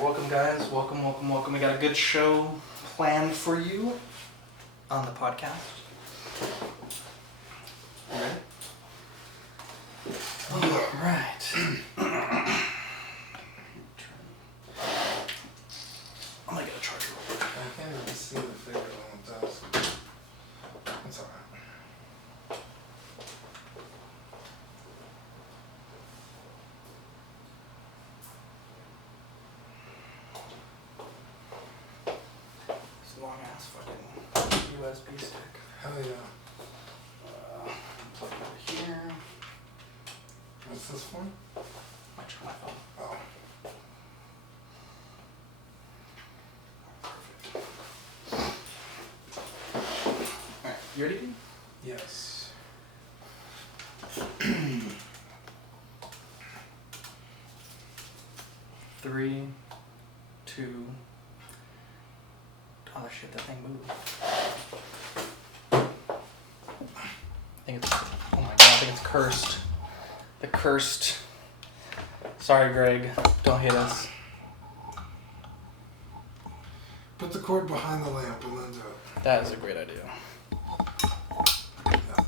welcome guys. Welcome. We got a good show planned for you on the podcast. All right. All right. I'm gonna get a charger real quick. I can't even see the figure on the desk. It's alright. This long ass fucking USB stick. Hell yeah. Plug it over here. What's this for? My phone. Oh. Perfect. Alright, you ready? Yes. 3, 2. Oh shit, that thing moved. I think it's. Oh my god, I think it's cursed. The cursed. Sorry, Greg. Don't hit us. Put the cord behind the lamp and then do it. That is a great idea. Yeah, there you go.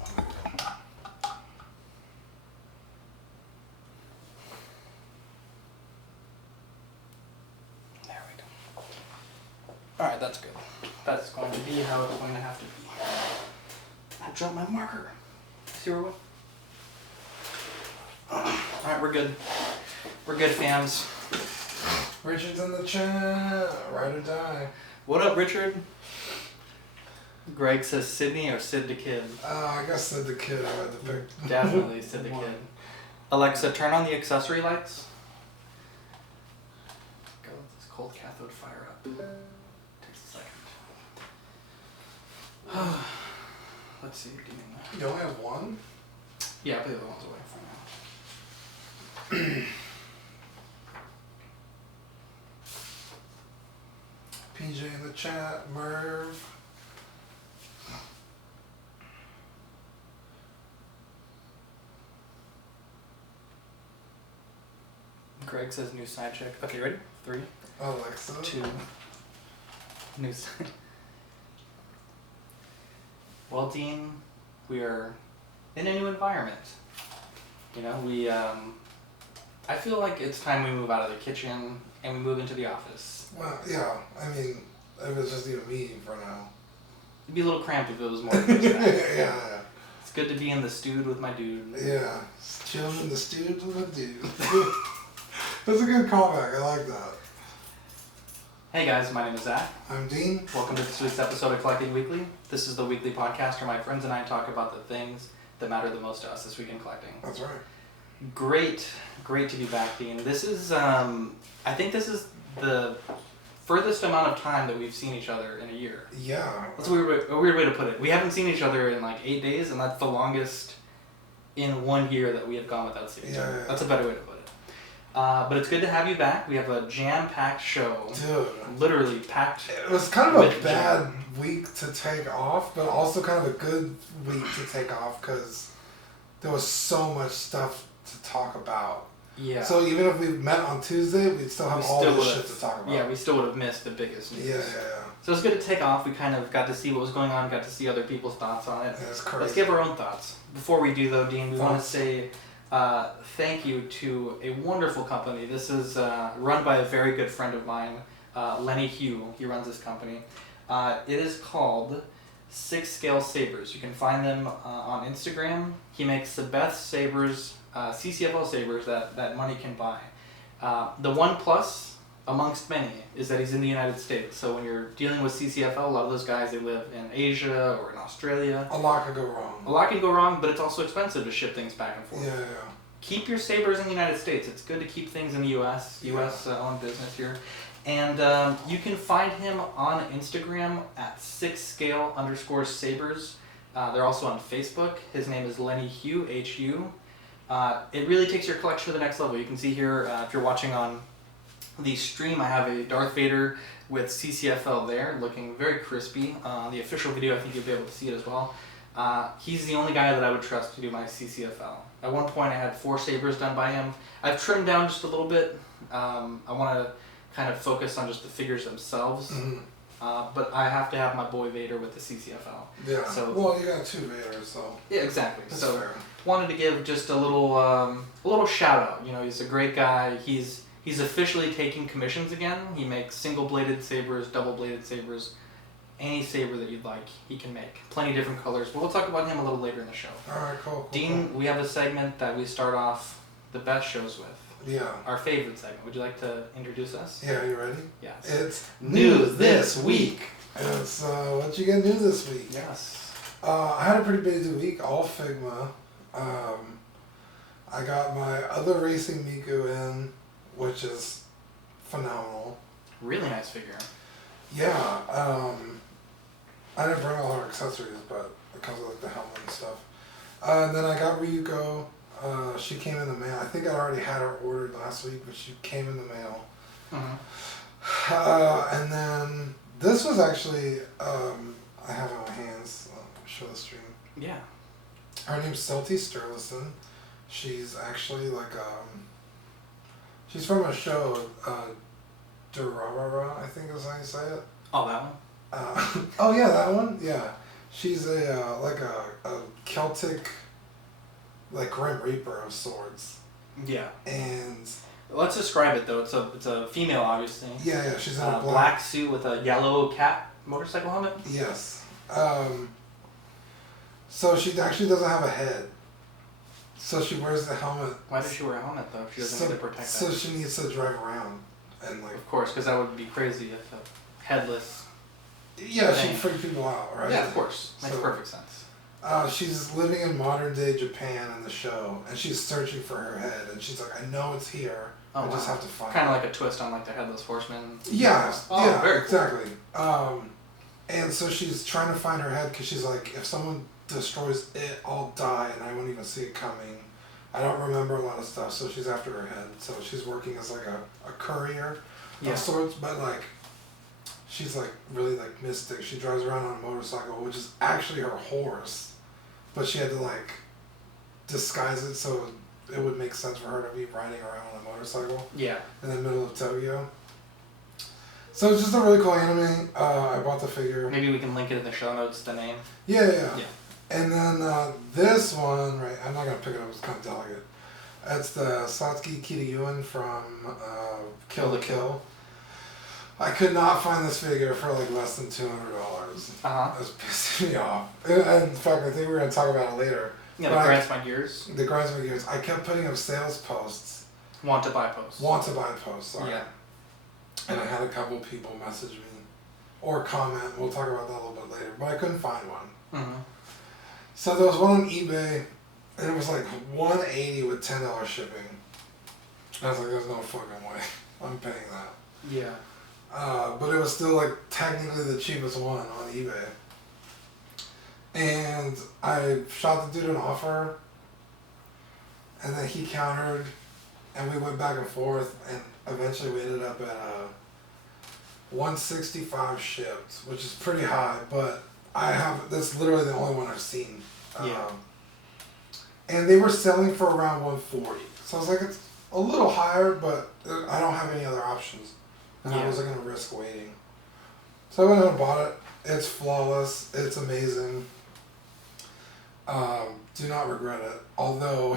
There we go. Alright, that's good. That's going to be how it's going to have to be. I dropped my marker. See where it went? Alright, we're good. We're good, fams. Richard's in the chat. Ride or die. What up, Richard? Greg says Sydney or Sid the Kid. I guess the kid I had to pick. Definitely Sid the Kid. Alexa, turn on the accessory lights. Go let this cold cathode fire up. Takes a second. Let's see, You only have one? yeah, I'll put the other ones away for now. PJ in the chat. Merv. Greg says new side check. Okay, ready? 3, Alexa. 2. New side. Well, Dean, we are in a new environment. You know, I feel like it's time we move out of the kitchen and we move into the office. Well, yeah. I mean, it was just you and me for now. It'd be a little cramped if it was more than just that. Yeah. It's good to be in the studio with my dude. Yeah. Chilling in the studio with a dude. That's a good callback. I like that. Hey guys, my name is Zach. I'm Dean. Welcome to this week's episode of Collecting Weekly. This is the weekly podcast where my friends and I talk about the things that matter the most to us this week in collecting. That's right. Great to be back, Dean. This is, I think this is the furthest amount of time that we've seen each other in a year. Yeah. That's a weird way to put it. We haven't seen each other in like 8 days, and that's the longest in 1 year that we have gone without seeing each other. Yeah. That's a better way to put it. But it's good to have you back. We have a jam-packed show. Dude. Literally packed. It was kind of a with bad jam. week to take off, but also kind of a good week to take off because there was so much stuff to talk about. Yeah. So even if we met on Tuesday, we'd still have all this shit to talk about. Yeah, we still would have missed the biggest news. Yeah. So it's good to take off. We kind of got to see what was going on, got to see other people's thoughts on it. Yeah, it's crazy. Let's give our own thoughts. Before we do though, Dean, we want to Thoughts? say thank you to a wonderful company. This is run by a very good friend of mine, Lenny Hugh. He runs this company. It is called 6 Scale Sabers. You can find them on Instagram. He makes the best sabers, CCFL sabers that money can buy. The one plus amongst many is that he's in the United States. So when you're dealing with CCFL, a lot of those guys, they live in Asia or in Australia. A lot could go wrong. A lot can go wrong, but it's also expensive to ship things back and forth. Yeah. Keep your sabers in the United States. It's good to keep things in the U.S. U.S. Owned business here. And you can find him on Instagram at 6scale_sabers. They're also on Facebook. His name is Lenny Hugh, H-U. It really takes your collection to the next level. You can see here, if you're watching on the stream, I have a Darth Vader with CCFL there, looking very crispy. The official video, I think you'll be able to see it as well. He's the only guy that I would trust to do my CCFL. At one point I had 4 sabers done by him. I've trimmed down just a little bit. I want to kind of focused on just the figures themselves. Mm-hmm. But I have to have my boy Vader with the CCFL. Yeah. So well, you got 2 Vaders, so. yeah, exactly. That's So fair. wanted to give just a little shout out. You know, he's a great guy. He's officially taking commissions again. He makes single bladed sabers, double bladed sabers, any saber that you'd like, he can make. Plenty different colors. But we'll talk about him a little later in the show. All right, cool. Dean, we have a segment that we start off the best shows with. Yeah. Our favorite segment. Would you like to introduce us? Yeah, you ready? Yes. It's News This Week. And it's what you get new this week. Yes. I had a pretty busy week, all Figma. I got my other racing Miku in, which is phenomenal. Really nice figure. Yeah. I didn't bring all her accessories, but because of like, the helmet and stuff. And then I got Ryuko. She came in the mail. I think I already had her ordered last week, but she came in the mail. Mm-hmm. And then this was actually, I have it on my hands. I'll show the stream. Yeah. Her name's Celty Sturluson. She's actually like, she's from a show, Durarara, I think is how you say it. Oh, that one? Oh yeah, that one? Yeah. She's a, like a Celtic, like Grim Reaper of sorts. Yeah. And Let's describe it though. It's a female, obviously. yeah, she's in a black suit with a yellow cat motorcycle helmet. Yes. So she actually doesn't have a head. So she wears the helmet. Why does she wear a helmet though? If she doesn't need to protect So that. she needs to drive around and like. Of course, because that would be crazy if a headless. Yeah, she'd thing. freak people out, right? Yeah, of course. Makes So- perfect sense. She's living in modern day Japan in the show, and she's searching for her head, and she's like, I know it's here. Oh, I just wow. have to find Kind of it. like a twist on like the Headless Horseman. Yeah, Oh, yeah, very cool. exactly. And so she's trying to find her head because she's like, if someone destroys it, I'll die, and I won't even see it coming. I don't remember a lot of stuff, so she's after her head. So she's working as like a courier Yeah. of sorts, but like, she's like really like mystic. She drives around on a motorcycle, which is actually her horse, but she had to like disguise it so it would make sense for her to be riding around on a motorcycle Yeah. in the middle of Tokyo. So it's just a really cool anime. I bought the figure. Maybe we can link it in the show notes. The name. Yeah. Yeah. And then this one, right? I'm not gonna pick it up. It's kind of delicate. It's the Satsuki Kiriyuin from Kill the Kill. I could not find this figure for like less than $200. Uh-huh. It was pissing me off. And in fact, I think we're gonna talk about it later. Yeah, But the I- grinds my gears. The grinds my gears. I kept putting up sales posts, Want to buy posts. want to buy posts. Sorry. Yeah. And I had a couple people message me or comment. We'll talk about that a little bit later. But I couldn't find one. Mm-hmm. So there was one on eBay, and it was like $180 with $10 shipping. I was like, "There's no fucking way I'm paying that." Yeah. But it was still like technically the cheapest one on eBay. And I shot the dude an offer, and then he countered, and we went back and forth, and eventually we ended up at 165 shipped, which is pretty high, but that's literally the only one I've seen. Yeah. And they were selling for around 140. So I was like, it's a little higher, but I don't have any other options. And I Yeah. wasn't going to risk waiting. So I went out and bought it. It's flawless. It's amazing. Do not regret it. Although,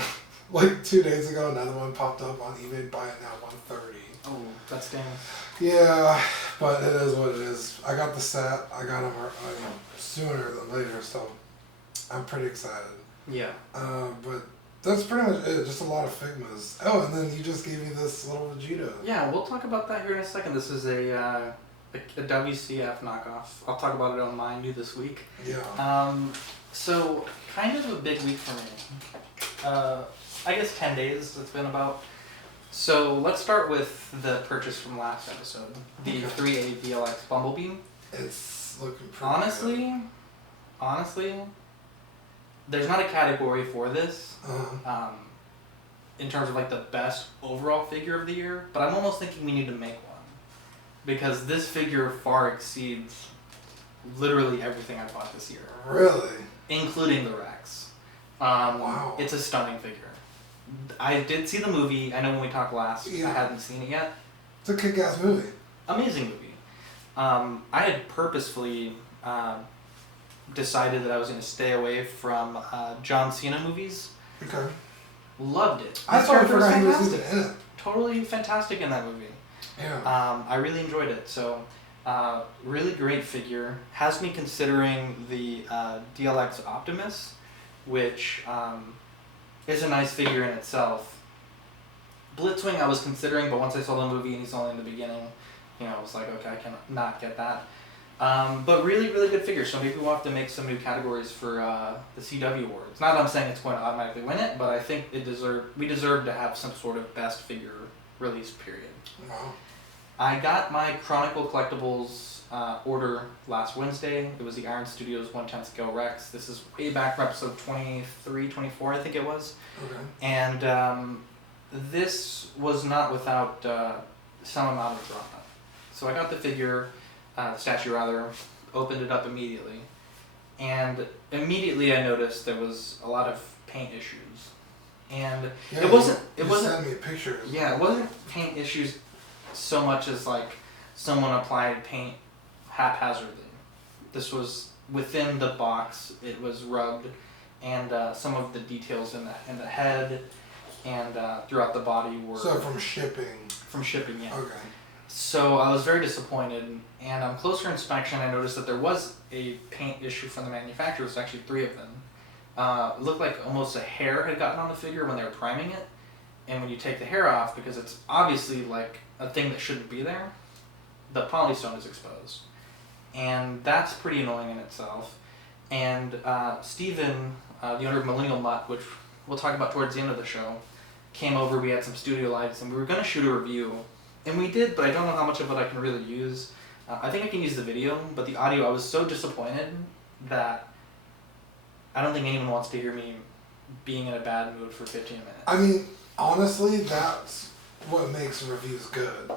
like 2 days ago, another one popped up on eBay. Buy it now, 130. Oh, that stings. Yeah, but it is what it is. I got the set. I got them sooner than later, so I'm pretty excited. Yeah. But that's pretty much it. Just a lot of Figmas. Oh, and then you just gave me this little Vegeta. Yeah, we'll talk about that here in a second. This is a WCF knockoff. I'll talk about it on my new this week. Yeah. So kind of a big week for me. I guess 10 days it's been about. So let's start with the purchase from last episode, the Okay. 380 VLX Bumblebee. It's looking pretty good. Honestly, there's not a category for this. Uh-huh. In terms of like the best overall figure of the year, but I'm almost thinking we need to make one because this figure far exceeds literally everything I bought this year, Really? including the Rex. Wow. It's a stunning figure. I did see the movie. I know when we talked last, Yeah. I hadn't seen it yet. It's a kick-ass movie. Amazing movie. I had purposefully decided that I was going to stay away from John Cena movies. Okay. Loved it. I His totally character was forgot he was even fantastic. in it. Totally fantastic in that movie. Yeah. I really enjoyed it. So, really great figure. Has me considering the DLX Optimus, which is a nice figure in itself. Blitzwing I was considering, but once I saw the movie and he's only in the beginning, I was like, okay, I can not get that. But really, really good figure. So maybe we'll have to make some new categories for the CW Awards. Not that I'm saying it's going to automatically win it, but I think we deserve to have some sort of best figure release period. Wow. I got my Chronicle Collectibles order last Wednesday. It was the Iron Studios 1/10 scale Rex. This is way back from episode 23, 24, I think it was. Okay. And this was not without some amount of drama. So I got the figure, the statue rather, opened it up immediately. And immediately I noticed there was a lot of paint issues. And Yeah, it wasn't sent me a picture. yeah, it wasn't paint issues so much as like someone applied paint haphazardly. This was within the box. It was rubbed, and some of the details in the head and throughout the body were So from shipping. from shipping. Yeah. Okay. So I was very disappointed, and on closer inspection, I noticed that there was a paint issue from the manufacturer. There's actually 3 of them. It looked like almost a hair had gotten on the figure when they were priming it, and when you take the hair off, because it's obviously like a thing that shouldn't be there, the polystone is exposed, and that's pretty annoying in itself. And Steven, the owner of Millennial Mutt, which we'll talk about towards the end of the show, came over. We had some studio lights, and we were going to shoot a review, and we did, but I don't know how much of it I can really use. I think I can use the video, but the audio, I was so disappointed that I don't think anyone wants to hear me being in a bad mood for 15 minutes. I mean, honestly, that's what makes reviews good.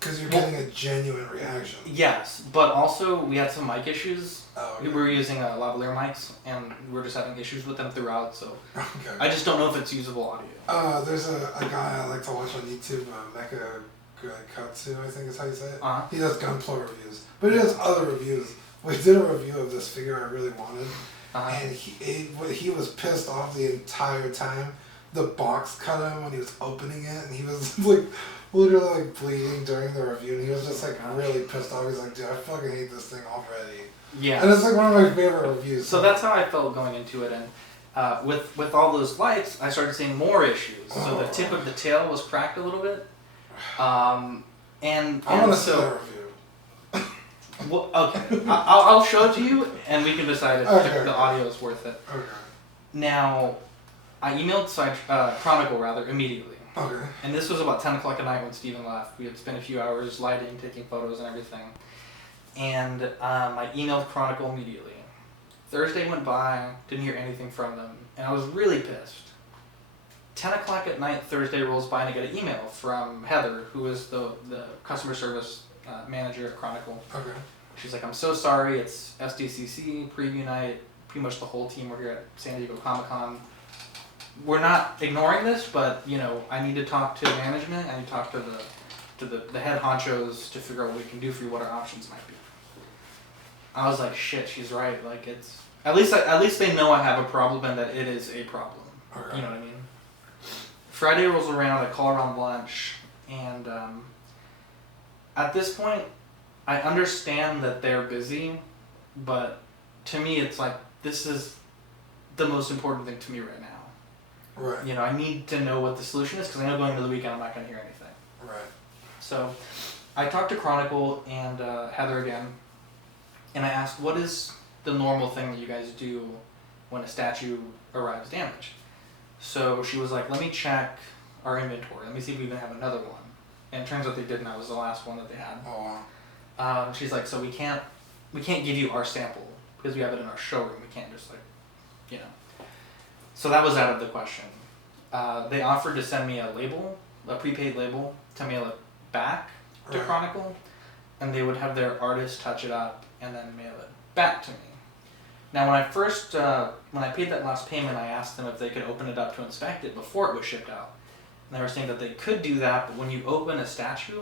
Because you're getting a genuine reaction. Yes, but also we had some mic issues. Oh, okay. We were using lavalier mics, and we were just having issues with them throughout, so Okay. I just don't know if it's usable audio. There's a guy I like to watch on YouTube, Mecha Katsu, I think is how you say it. Uh-huh. He does Gunpla reviews. But he does other reviews. We did a review of this figure I really wanted. And he was pissed off the entire time. The box cut him when he was opening it, and he was like literally like bleeding during the review, and he was just like really pissed off. He's like, dude, I fucking hate this thing already. Yeah. And it's like one of my favorite reviews. So that's how I felt going into it, and with all those lights, I started seeing more issues. So the tip of the tail was cracked a little bit, and I want to so, see that review. Well, okay, I'll show it to you, and we can decide if the audio is worth it. Okay. Now, I emailed Chronicle immediately. Okay. And this was about 10 o'clock at night when Steven left. We had spent a few hours lighting, taking photos and everything. And I emailed Chronicle immediately. Thursday went by, didn't hear anything from them, and I was really pissed. 10 o'clock at night, Thursday rolls by, and I get an email from Heather, who is the customer service manager at Chronicle. Okay. She's like, I'm so sorry, it's SDCC, preview night, pretty much the whole team, we're here at San Diego Comic-Con. We're not ignoring this, but, I need to talk to management, I need to talk to the head honchos to figure out what we can do for you, what our options might be. I was like, shit, she's right, like, it's, at least they know I have a problem and that it is a problem. Okay. You know what I mean? Friday rolls around, I call around lunch, and at this point, I understand that they're busy, but to me it's like, this is the most important thing to me right now. Right. I need to know what the solution is, because I know going into the weekend I'm not going to hear anything. Right. So I talked to Chronicle and Heather again, and I asked, what is the normal thing that you guys do when a statue arrives damaged? So she was like, let me check our inventory. Let me see if we even have another one. And it turns out they didn't. That was the last one that they had. Oh, wow. She's like, so we can't give you our sample because we have it in our showroom. We can't just So that was out of the question. They offered to send me a label, a prepaid label, to mail it back to Right. Chronicle, and they would have their artist touch it up and then mail it back to me. Now, when I paid that last payment, I asked them if they could open it up to inspect it before it was shipped out. And they were saying that they could do that, but when you open a statue,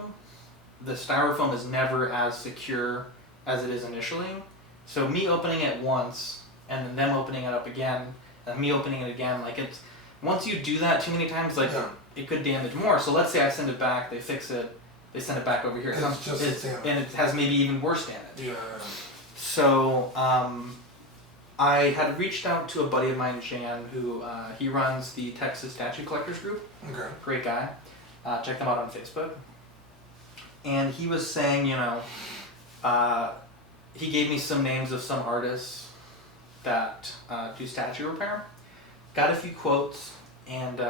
the styrofoam is never as secure as it is initially. So me opening it once and then them opening it up again and me opening it again, like it's once you do that too many times, like it could damage more. So let's say I send it back, they fix it, they send it back over here, and it has maybe even worse damage. Yeah. So I had reached out to a buddy of mine, Jan, who he runs the Texas Statue Collectors Group. Okay. Great guy. Check them out on Facebook. And he was saying, you know, he gave me some names of some artists that do statue repair. Got a few quotes, and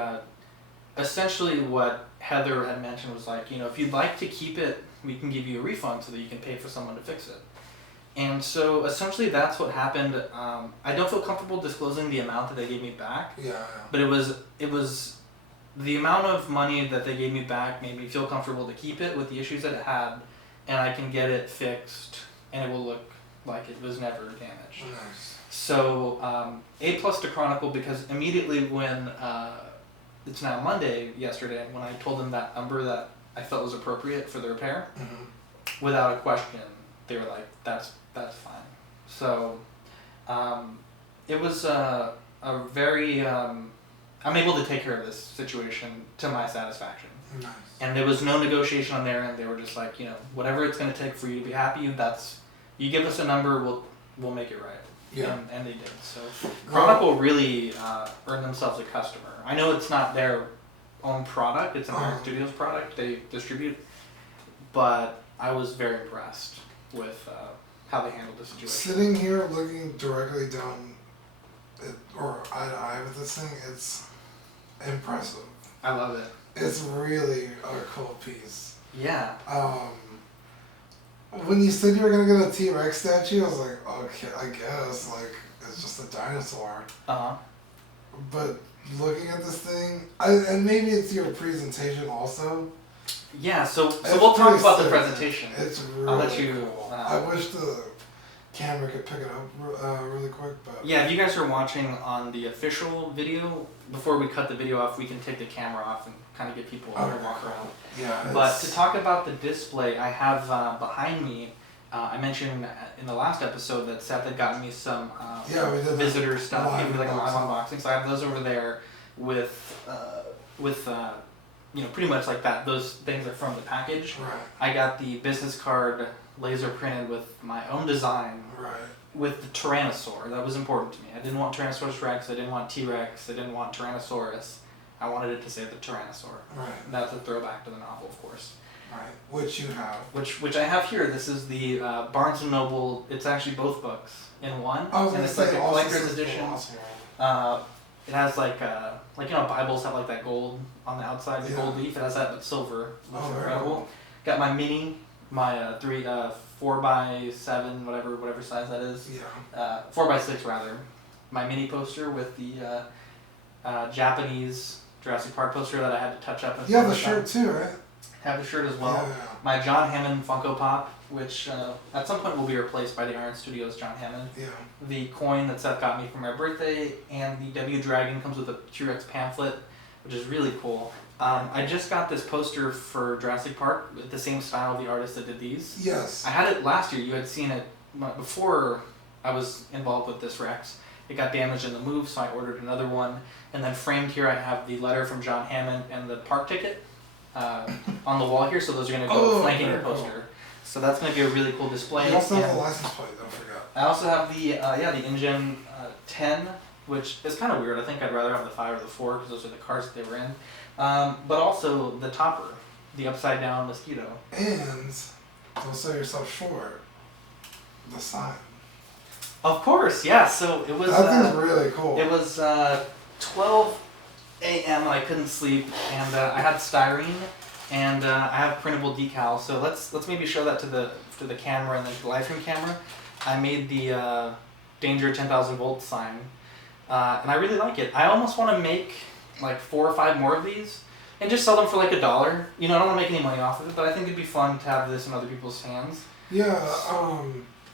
essentially what Heather had mentioned was like, you know, if you'd like to keep it, we can give you a refund so that you can pay for someone to fix it. And so essentially that's what happened. I don't feel comfortable disclosing the amount that they gave me back. Yeah. But it was the amount of money that they gave me back made me feel comfortable to keep it with the issues that it had, and I can get it fixed and it will look like it was never damaged. Nice. So A+ to Chronicle, because immediately when it's now Monday yesterday, when I told them that number that I felt was appropriate for the repair, without a question, they were like, that's fine. So it was a very I'm able to take care of this situation to my satisfaction. Nice. And there was no negotiation on their end. They were just like, you know, whatever it's going to take for you to be happy, that's, you give us a number, we'll make it right. Yeah. And they did. So Chronicle really earned themselves a customer. I know it's not their own product, it's American Studios product they distribute, but I was very impressed with how they handled the situation. Sitting here looking directly down or eye to eye with this thing, it's impressive. I love it. It's really a cool piece. Yeah. When you said you were gonna get a T-Rex statue, I was like, okay, I guess, like, it's just a dinosaur. Uh-huh. But looking at this thing, and maybe it's your presentation also. Yeah, so It's we'll talk about the sick. presentation. It's really I'll let you, cool. I wish the camera could pick it up really quick, but... Yeah, if you guys are watching on the official video, before we cut the video off, we can take the camera off and kind of get people to walk around. Yeah. But to talk about the display, I have behind me, I mentioned in the last episode that Seth had gotten me some we did visitor stuff, live gave me like a live unboxing. unboxing. So I have those over there with you know, pretty much like that. Those things are from the package. Right. I got the business card laser printed with my own design. Right. With the Tyrannosaur. That was important to me. I didn't want Tyrannosaurus Rex, I didn't want T-Rex, I didn't want Tyrannosaurus. I wanted it to say the Tyrannosaur. Right. And that's a throwback to the novel, of course. Right. Which you have. Which I have here. This is the Barnes & Noble. It's actually both books in one. I was and gonna it's say like a also collector's says edition. Oswald. It has like you know, Bibles have like that gold on the outside, the Yeah. gold leaf. It has that but silver. Looks very incredible. cool. Got my mini, my 4x7, whatever size that is. Yeah. 4x6 rather. My mini poster with the Japanese Jurassic Park poster that I had to touch up. And You have the stuff like shirt too, right? that. Have the shirt as well. Yeah. My John Hammond Funko Pop, which at some point will be replaced by the Iron Studios John Hammond. Yeah. The coin that Seth got me for my birthday, and the W Dragon comes with a T-Rex pamphlet, which is really cool. I just got this poster for Jurassic Park with the same style of the artist that did these. Yes. I had it last year. You had seen it before I was involved with this Rex. It got damaged in the move, so I ordered another one. And then framed here, I have the letter from John Hammond and the park ticket on the wall here. So those are going to go flanking the poster. Cool. So that's going to be a really cool display. You also have the license plate, don't forget. I also have the the InGen 10, which is kind of weird. I think I'd rather have the 5 or the 4 because those are the cars that they were in. But also the topper, the upside down mosquito. And don't sell yourself short. The sign. Of course, yeah. So it was. That thing's really cool. It was 12 a.m. and I couldn't sleep, and I had styrene, and I have printable decals. So let's maybe show that to the camera and then to the live stream camera. I made the Danger 10,000 volt sign, and I really like it. I almost want to make like 4 or 5 more of these and just sell them for like $1. You know, I don't want to make any money off of it, but I think it'd be fun to have this in other people's hands. Yeah.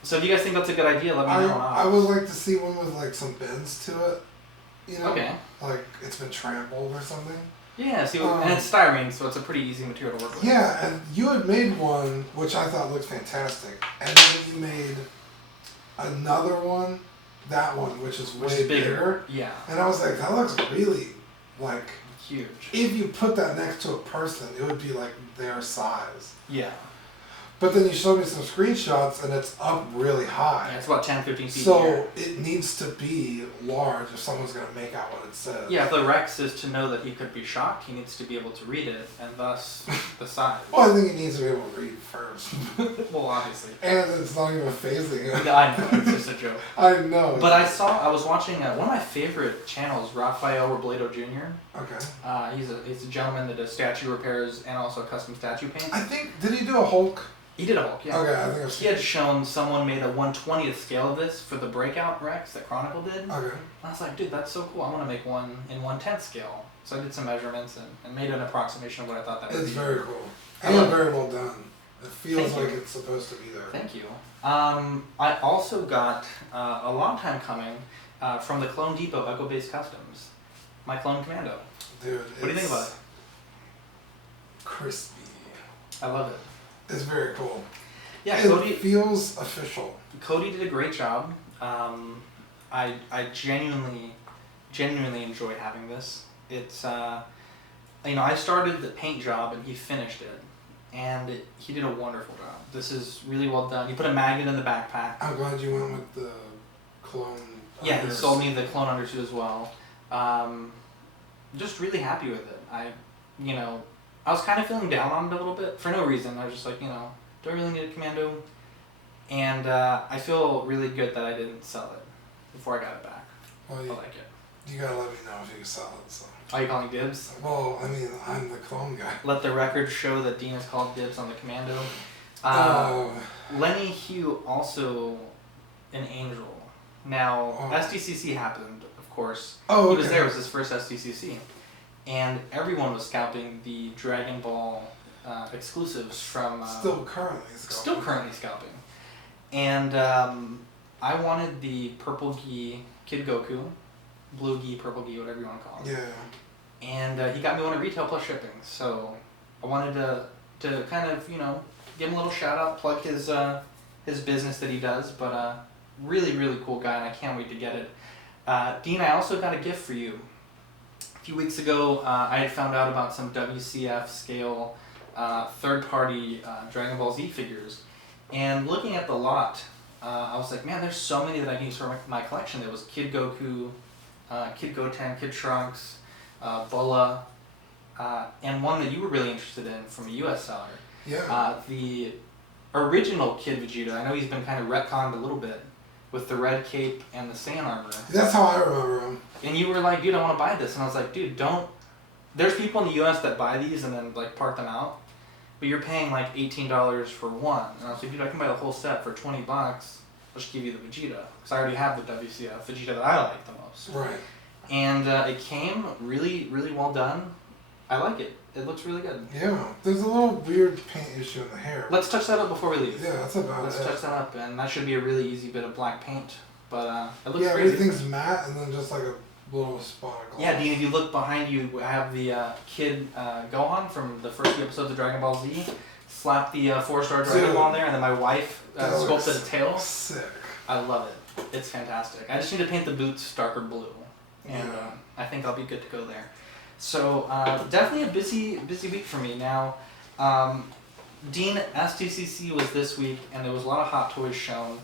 So if you guys think that's a good idea, let me know. I would like to see one with like some bends to it. You know. Okay. Like it's been trampled or something. Yeah, see, and it's styrene, so it's a pretty easy material to work with. Yeah, and you had made one which I thought looked fantastic, and then you made another one, that one which is way bigger. Yeah. And I was like, that looks really like huge. If you put that next to a person, it would be like their size. Yeah. But then you showed me some screenshots and it's up really high. Yeah, it's about 10, 15 feet. So it needs to be large if someone's going to make out what it says. Yeah, if the Rex is to know that he could be shocked, he needs to be able to read it, and thus the size. Well, I think he needs to be able to read first. Well, obviously. And it's not even phasing him. I know, it's just a joke. I know. But I was watching one of my favorite channels, Rafael Robledo Jr. Okay. He's a gentleman that does statue repairs and also custom statue paints. I think, did he do a Hulk? He did a Hulk, yeah. Okay, I think I've He had shown someone made a 1/20th scale of this for the Breakout Rex that Chronicle did. Okay. And I was like, dude, that's so cool. I want to make one in 1/10th scale. So I did some measurements and made an approximation of what I thought that would be. It's very cool. And very well done. It feels like it's supposed to be there. Thank you. I also got a long time coming from the Clone Depot Echo Base Customs, my Clone Commando. Dude, what do you think about it? Crispy. I love it. It's very cool. Yeah, it feels official. Cody did a great job. I genuinely enjoy having this. It's I started the paint job and he finished it, and he did a wonderful job. This is really well done. He put a magnet in the backpack. I'm glad you went with the clone. Yeah, he sold me the clone undersuit as well. Just really happy with it. I was kind of feeling down on it a little bit for no reason. I was just like, do I really need a commando? And I feel really good that I didn't sell it before I got it back. Well, I like it. You gotta let me know if you sell it. So. Are you calling dibs? Well, I mean, I'm the clone guy. Let the record show that Dean has called dibs on the commando. Lenny Hugh, also an angel. Now, SDCC happened, of course. Oh, okay. He was there. It was his first SDCC. And everyone was scalping the Dragon Ball exclusives from... Still currently scalping. And I wanted the Purple Gi Kid Goku. Blue Gi, Purple Gi, whatever you want to call it. Yeah. And he got me one at retail plus shipping. So I wanted to kind of, give him a little shout out, plug his business that he does. But really, really cool guy, and I can't wait to get it. Dean, I also got a gift for you. A few weeks ago, I had found out about some WCF scale third-party Dragon Ball Z figures. And looking at the lot, I was like, man, there's so many that I can use for my collection. There was Kid Goku, Kid Goten, Kid Trunks, Bola, and one that you were really interested in from a US seller. Yeah. The original Kid Vegeta. I know he's been kind of retconned a little bit with the red cape and the Saiyan armor. That's how I remember him. And you were like, dude, I want to buy this. And I was like, dude, don't. There's people in the US that buy these and then park them out. But you're paying like $18 for one. And I was like, dude, I can buy the whole set for $20. I'll just give you the Vegeta. Because I already have the WCF Vegeta that I like the most. Right. And it came really, really well done. I like it. It looks really good. Yeah. There's a little weird paint issue in the hair. Let's touch that up before we leave. Yeah, that's about Let's it. touch that up. And that should be a really easy bit of black paint. But it looks yeah, crazy. everything's matte and then just like a little spot of gloss. Yeah, Dean, if you look behind you, I have the Kid Gohan from the first few episodes of Dragon Ball Z. Slap the 4-star Dragon Ball in there, and then my wife sculpted a tail. Sick. I love it. It's fantastic. I just need to paint the boots darker blue, and I think I'll be good to go there. So definitely a busy week for me. Now, Dean, STCC was this week, and there was a lot of hot toys shown.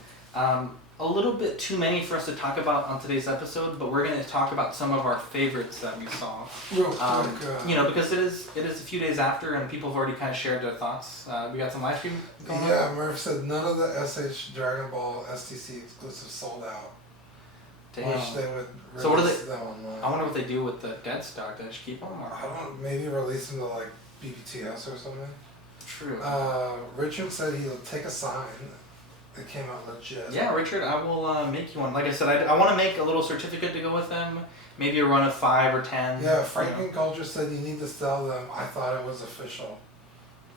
A little bit too many for us to talk about on today's episode, but we're going to talk about some of our favorites that we saw. Real quick. Because it is a few days after, and people have already kind of shared their thoughts. We got some live stream going on. Yeah, Murph said none of the SH Dragon Ball STC exclusives sold out. Damn. Wish they would release So what do that one more. I wonder what they do with the dead stock. Do they just keep them? Or? I don't. Maybe release them to like BBTS or something. True. Richard said he'll take a sign. It came out legit. Yeah, Richard, I will make you one. Like I said, I want to make a little certificate to go with them. Maybe a run of 5 or 10. Yeah, Frankenculture said you need to sell them. I thought it was official.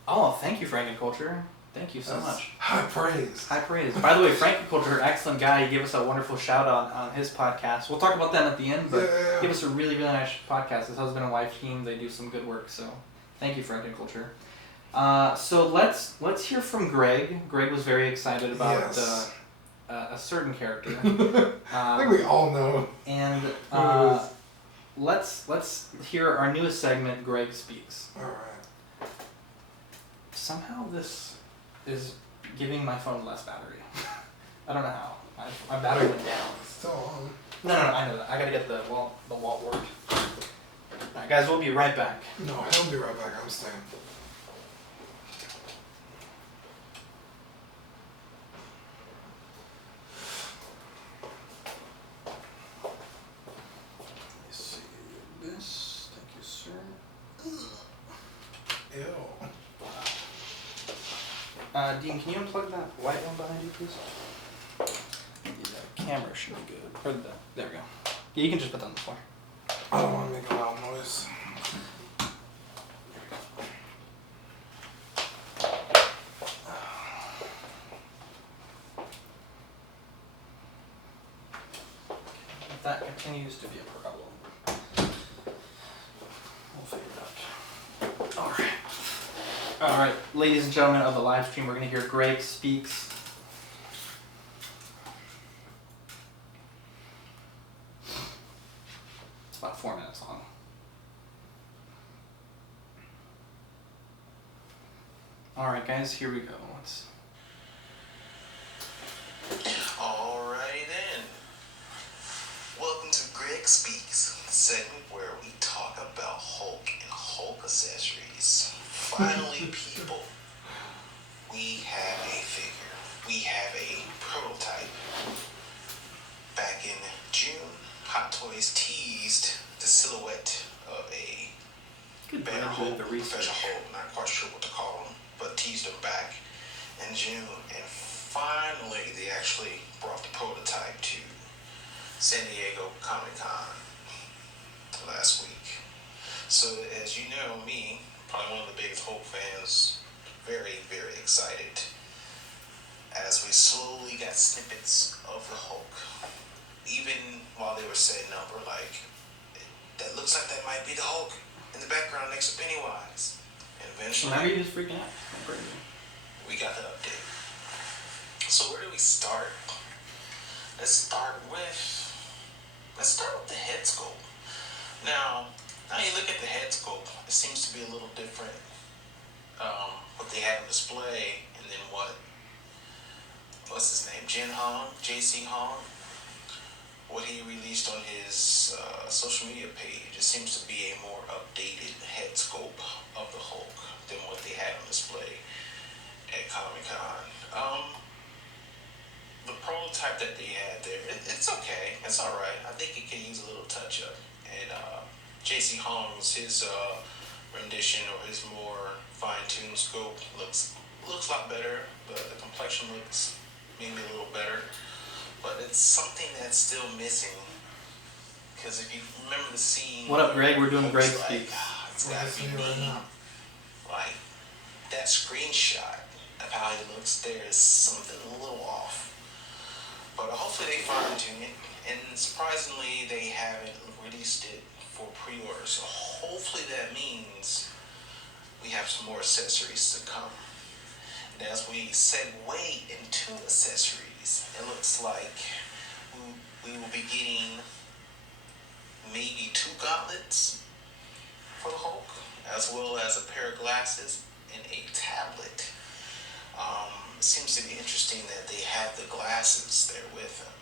Oh, thank you, Frankenculture. Thank you so much. High praise. High praise. By the way, Frankie Culture, excellent guy. He gave us a wonderful shout out on his podcast. We'll talk about them at the end, but give us a really, really nice podcast. His husband and wife team, they do some good work. So thank you, Frankie Culture. So let's hear from Greg. Greg was very excited about a certain character. I think we all know. And let's hear our newest segment, Greg Speaks. All right. Somehow this is giving my phone less battery. I don't know how. My battery went down. It's still on. No, I know that. I gotta get the wall worked. Alright guys, we'll be right back. No, I'll be right back. I'm staying. Let's see this. Thank you, sir. Ew. Dean, can you unplug that white one behind you, please? The camera should be good. Or there we go. Yeah, you can just put that on the floor. I don't want to make a loud noise. If that continues to be a problem, we'll figure it out. Alright. Alright, ladies and gentlemen of the live stream, we're going to hear Greg Speaks. It's about 4 minutes long. Alright guys, here we go. Alrighty then. Welcome to Greg Speaks, the segment where we talk about Hulk and Hulk accessories. Finally, people, we have a figure. We have a prototype. Back in June, Hot Toys teased the silhouette of a Good Banner job, Hulk, the research. Professor Hulk, not quite sure what to call him, but teased him back in June. And finally, they actually brought the prototype to San Diego Comic-Con last week. So as you know, me, probably one of the biggest Hulk fans, very, very excited as we slowly got snippets of the Hulk. Even while they were setting up, we're like, that looks like that might be the Hulk in the background next to Pennywise. And eventually, Maybe he was freaking out. we got the update. So where do we start? Let's start with the head sculpt. Now you look at the head sculpt, it seems to be a little different. What they had on display, and then what's his name? JC Hong. What he released on his social media page, it seems to be a more updated head sculpt of the Hulk than what they had on display at Comic-Con. The prototype that they had there, it's okay. It's all right. I think it can use a little touch-up. And JC Hong's, his rendition or his more fine-tuned scope looks a lot better. The complexion looks maybe a little better. But it's something that's still missing. Because if you remember the scene... What up, Greg? We're doing Hulk's Greg like, Speaks. It's gotta be me. Like, that screenshot of how he looks there is something a little off. But hopefully they fine-tune it. And surprisingly, they haven't released it for pre-order. So hopefully that means we have some more accessories to come. And as we segue into accessories, it looks like we will be getting maybe 2 gauntlets for the Hulk, as well as a pair of glasses and a tablet. It seems to be interesting that they have the glasses there with him,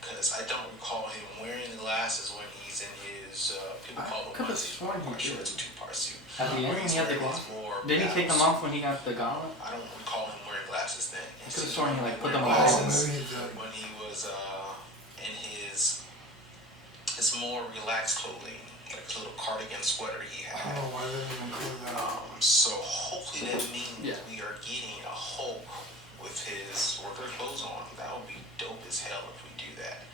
because I don't recall him wearing the glasses when he's in his, people call them onesie, I'm not sure it's a 2-part suit. At the end, he had the glasses. Didn't he take them off when he got the gauntlet? I don't recall him wearing glasses then. I could have sworn he put them on glasses maybe he did. when he was in his more relaxed clothing, like a little cardigan sweater he I had. don't know why they didn't include that. So hopefully that means Yeah. we are getting a Hulk with his worker clothes on. That would be dope as hell if we do that.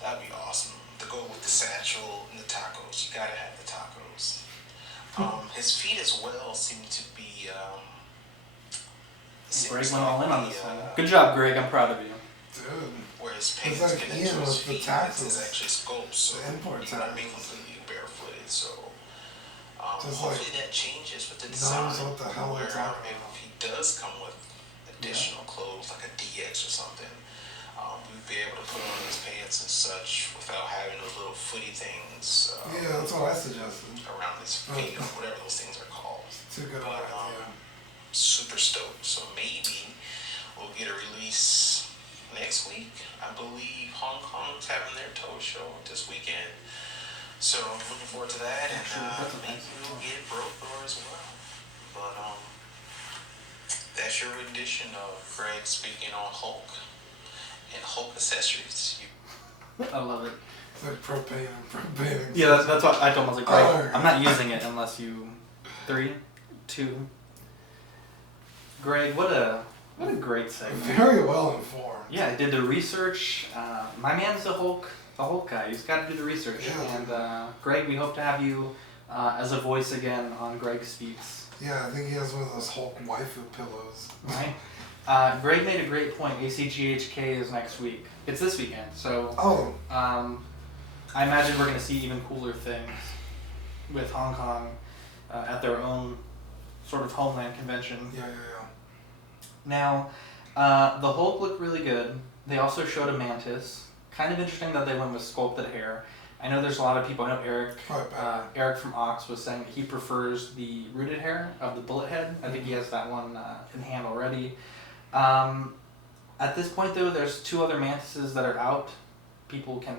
That'd be awesome. To go with the satchel and the tacos, you gotta have the tacos. His feet as well seem to be Greg seems went all in on like this the, one. Good job, Greg. I'm proud of you. Dude. where his It's pants like get Ian into his with the feet taxes. is actually scoped, so The import he won't be taxes. completely barefooted. So Just hopefully like that changes with the design. knows what the hell Where they're talking if about. he does come with additional clothes like a DX or something, we'd be able to put on his pants and such without having those little footy things Yeah, that's what I suggested. around his feet or whatever those things are called. Too good of an idea. Super stoked. So maybe we'll get a release next week. I believe Hong Kong's having their tow show this weekend. So I'm looking forward to that, and maybe we'll get Brothor as well. But that's your rendition of Greg speaking on Hulk and Hulk accessories. I love it. It's like propane. Yeah, that's what I told him. I was like, Greg, Oh. I'm not using it unless you. 3, 2. Greg, what a great segment. Very well informed. Yeah, I did the research. My man's a Hulk guy. He's got to do the research. Yeah. And Greg, we hope to have you as a voice again on Greg Speaks. Yeah, I think he has one of those Hulk waifu pillows. Right. Greg made a great point. ACGHK is next week. It's this weekend. So Oh, I imagine we're going to see even cooler things with Hong Kong at their own sort of homeland convention. yeah. Now, the Hulk looked really good. They also showed a Mantis. Kind of interesting that they went with sculpted hair. I know there's a lot of people. I know Eric. Probably better. Eric from Ox was saying he prefers the rooted hair of the bullet head. I think he has that one in hand already. At this point, though, there's 2 other Mantises that are out. People can,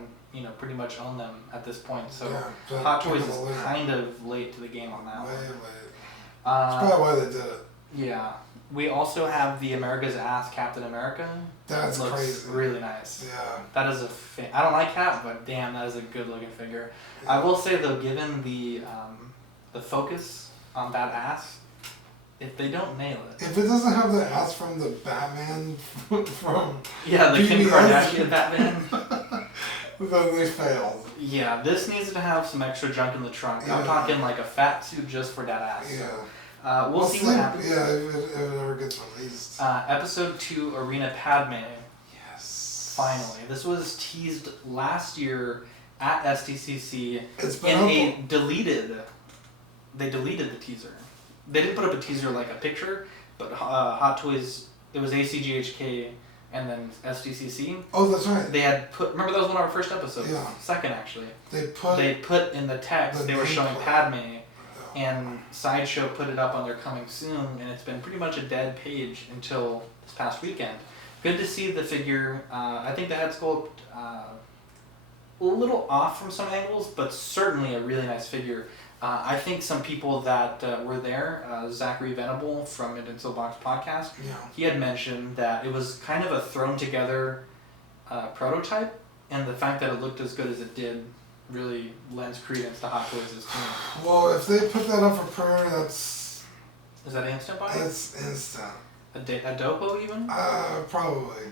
pretty much own them at this point. So Yeah, but Hot Toys took is a little kind of late to the game on that Way one. late. That's probably why they did it. Yeah. We also have the America's Ass Captain America. That's Looks crazy. really nice. Yeah. That is I don't like Cap, but damn, that is a good looking figure. I will say though, given the focus on that ass, if they don't nail it, If it doesn't have the ass from the Batman from yeah, the Kim PBS. Kardashian Batman, then they failed. yeah, this needs to have some extra junk in the trunk. I'm Yeah. talking like a fat suit just for that ass. Yeah. We'll see what happens. Yeah, if it ever gets released. Episode 2, Arena Padme. Yes. Finally, this was teased last year at SDCC It's in been a deleted. They deleted the teaser. They didn't put up a teaser like a picture, but Hot Toys. It was ACGHK and then SDCC. Oh, that's right. They had put. Remember that was one of our first episodes. Yeah. Second actually. They put. They put in the text. the They were showing nameplate. Padme, and Sideshow put it up on their coming soon, and it's been pretty much a dead page until this past weekend. Good to see the figure. I think the head sculpt a little off from some angles, but certainly a really nice figure. I think some people that were there, Zachary Venable from Invincible Box Podcast, Yeah. he had mentioned that it was kind of a thrown together prototype, and the fact that it looked as good as it did really lends credence to Hot Toys' team. Well, if they put that up for pre-order, that's Is that instant buy? instant. A Dopo even? Probably.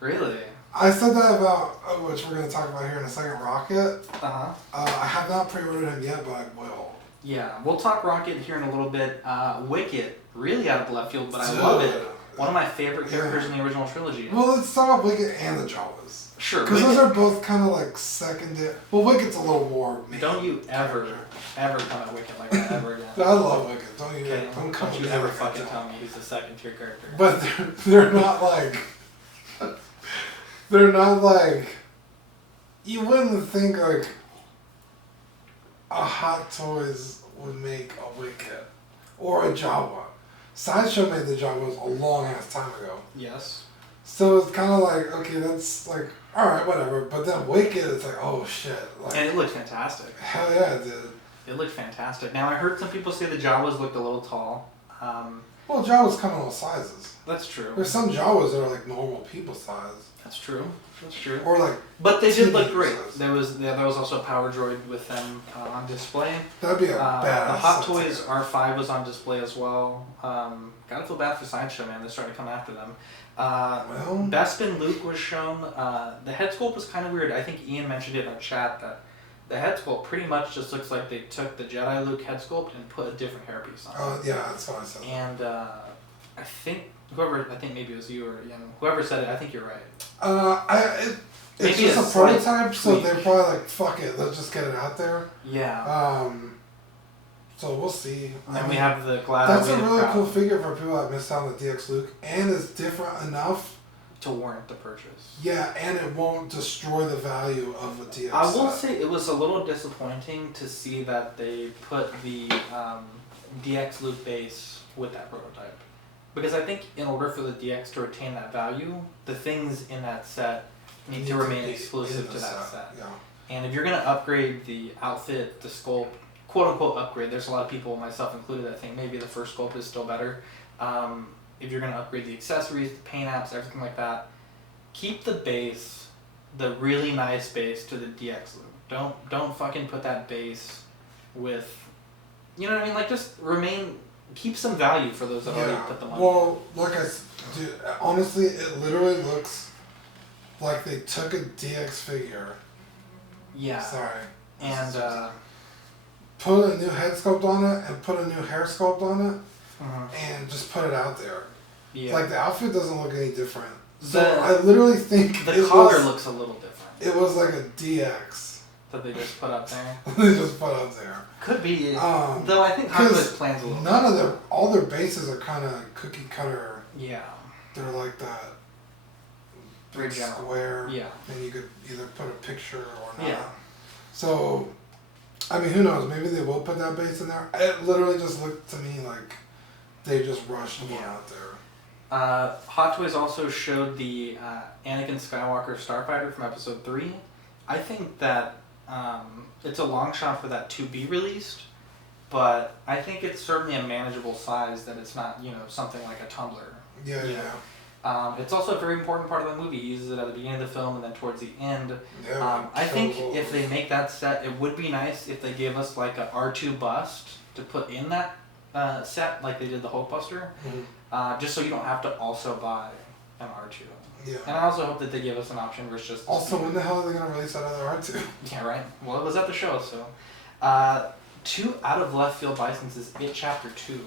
Really? I said that about which we're going to talk about here in a second. Rocket. Uh-huh. I have not pre-ordered him yet, but I will. Yeah, we'll talk Rocket here in a little bit. Wicket, really out of left field, but I love it. One of my favorite characters in the original trilogy. Well, let's talk about Wicket and the Jawas. Sure. Because those Wicket- are both kind of like secondary. Well, Wicket's a little more. Don't you ever come at Wicket like that ever again. I love Wicket. Don't you? Okay, Don't come don't you to me ever like fucking that. tell me he's a second tier character. But they're not like. They're not like. You wouldn't think like. A Hot Toys would make a Wicket or a Jawa. Sideshow made the Jawas a long ass time ago. Yes. So it's kind of like, okay, that's like, alright, whatever. But then Wicked, it's like, oh shit. Like, And it looked fantastic. hell yeah, it did. It looked fantastic. Now, I heard some people say the Jawas looked a little tall. Well, Jawas come in all sizes. That's true. There's some Jawas that are like normal people size. That's true. That's true. Or like, But they did look teenage great. size. There was also a Power Droid with them on display. that'd be a The badass. Hot set Toys too. R5 was on display as well. Gotta feel bad for Sideshow, man. They're starting to come after them. Well, Bespin Luke was shown. The head sculpt was kind of weird. I think Ian mentioned it in our chat that the head sculpt pretty much just looks like they took the Jedi Luke head sculpt and put a different hairpiece on it. yeah, that's what I said. And I think maybe it was you or whoever said it. I think you're right. It's Maybe just a a slight prototype, so tweak. they're probably like, fuck it, let's just get it out there. Yeah. So we'll see. And then we have the glad. That's a really cool figure for people that missed out on the DX Luke, and it's different enough to warrant the purchase. Yeah, and it won't destroy the value of a DX. I will say it was a little disappointing to see that they put the DX Luke base with that prototype. Because I think in order for the DX to retain that value, the things in that set need to remain exclusive to that set. Yeah. And if you're going to upgrade the outfit, the sculpt, quote unquote upgrade, there's a lot of people, myself included, that think maybe the first sculpt is still better. If you're going to upgrade the accessories, the paint apps, everything like that, keep the base, the really nice base, to the DX Luke. Don't fucking put that base with, you know what I mean? Like, just keep some value for those that already put the money. Well, like dude, honestly, it literally looks like they took a DX figure. Yeah. Sorry. And put a new head sculpt on it and put a new hair sculpt on it, and just put it out there. Yeah. Like, the outfit doesn't look any different. So The- I literally think the collar looks a little different it was like a DX that they just put up there. they just put up there. Could be. Though I think Hot Toys plans a little. None of all their bases are kind of cookie cutter. Yeah. They're like that Very big general. square. Yeah. And you could either put a picture or not. Yeah. So, I mean, who knows? Maybe they will put that base in there. It literally just looked to me like they just rushed one out there. Hot Toys also showed the Anakin Skywalker Starfighter from Episode 3. I think that it's a long shot for that to be released, but I think it's certainly a manageable size, that it's not, something like a tumbler. Yeah, yeah. It's also a very important part of the movie. He uses it at the beginning of the film and then towards the end. Yeah, I think if they make that set, it would be nice if they gave us like a R2 bust to put in that set, like they did the Hulkbuster, just so you don't have to also buy an R2. Yeah. And I also hope that they give us an option where it's just... Also, when the hell are they going to release that other R2? Yeah, right. Well, it was at the show, so... 2 out of left field licenses, It Chapter 2.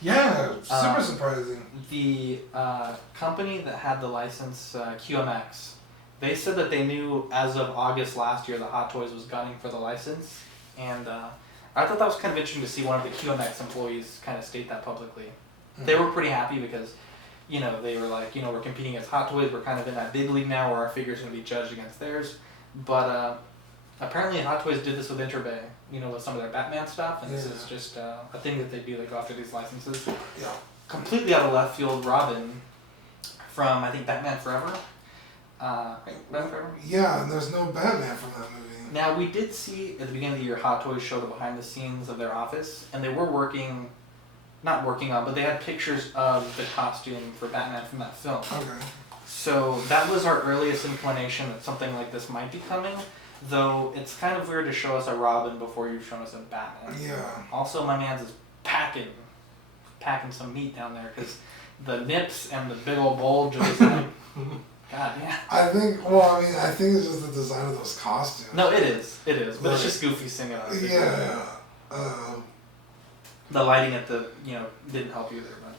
Yeah, super surprising. The company that had the license, QMX, they said that they knew as of August last year that Hot Toys was gunning for the license. And I thought that was kind of interesting to see one of the QMX employees kind of state that publicly. They were pretty happy because, they were like, we're competing against Hot Toys. We're kind of in that big league now where our figure's going to be judged against theirs. But apparently Hot Toys did this with Interbay, with some of their Batman stuff. And this is just a thing that they do. They go after these licenses. Yeah. Completely out of left field, Robin from, I think, Batman Forever. Right? Batman Forever? Yeah, and there's no Batman from that movie. Now, we did see at the beginning of the year Hot Toys show the behind the scenes of their office, and they were but they had pictures of the costume for Batman from that film. Okay. So that was our earliest inclination that something like this might be coming, though it's kind of weird to show us a Robin before you've shown us a Batman. Yeah. Also, my man's is packing some meat down there, because the nips and the big old bulge are just like, God, yeah. I think it's just the design of those costumes. No, it is, but it's just Goofy singing on it. Yeah. The lighting at the, didn't help either, but,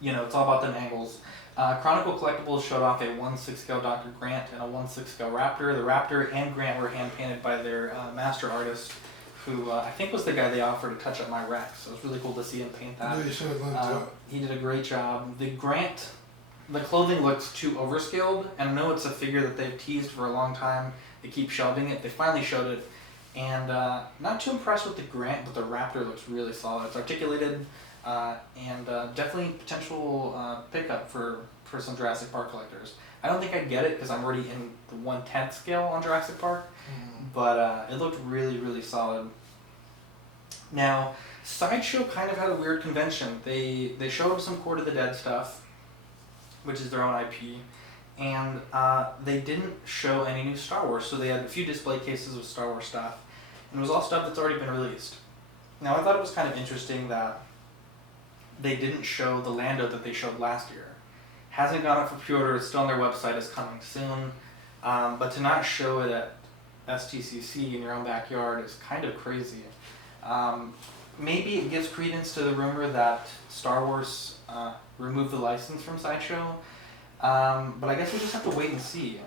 it's all about them angles. Chronicle Collectibles showed off a 1/6 scale Dr. Grant and a 1/6 scale Raptor. The Raptor and Grant were hand painted by their master artist, who I think was the guy they offered to touch up my Rex. So it was really cool to see him paint that. Yeah, you should have learned to. He did a great job. The Grant, the clothing looks too overscaled, and I know it's a figure that they've teased for a long time. They keep shelving it. They finally showed it, and not too impressed with the Grant, but the Raptor looks really solid. It's articulated, and definitely potential pickup for some Jurassic Park collectors. I don't think I'd get it because I'm already in the 1/10 scale on Jurassic Park, but it looked really, really solid. Now, Sideshow kind of had a weird convention. They showed some Court of the Dead stuff, which is their own IP, and they didn't show any new Star Wars, so they had a few display cases with Star Wars stuff, and it was all stuff that's already been released. Now, I thought it was kind of interesting that they didn't show the Lando that they showed last year. Hasn't gone up for pre-order, it's still on their website, it's coming soon, but to not show it at STCC in your own backyard is kind of crazy. maybe it gives credence to the rumor that Star Wars removed the license from Sideshow. But I guess we just have to wait and see.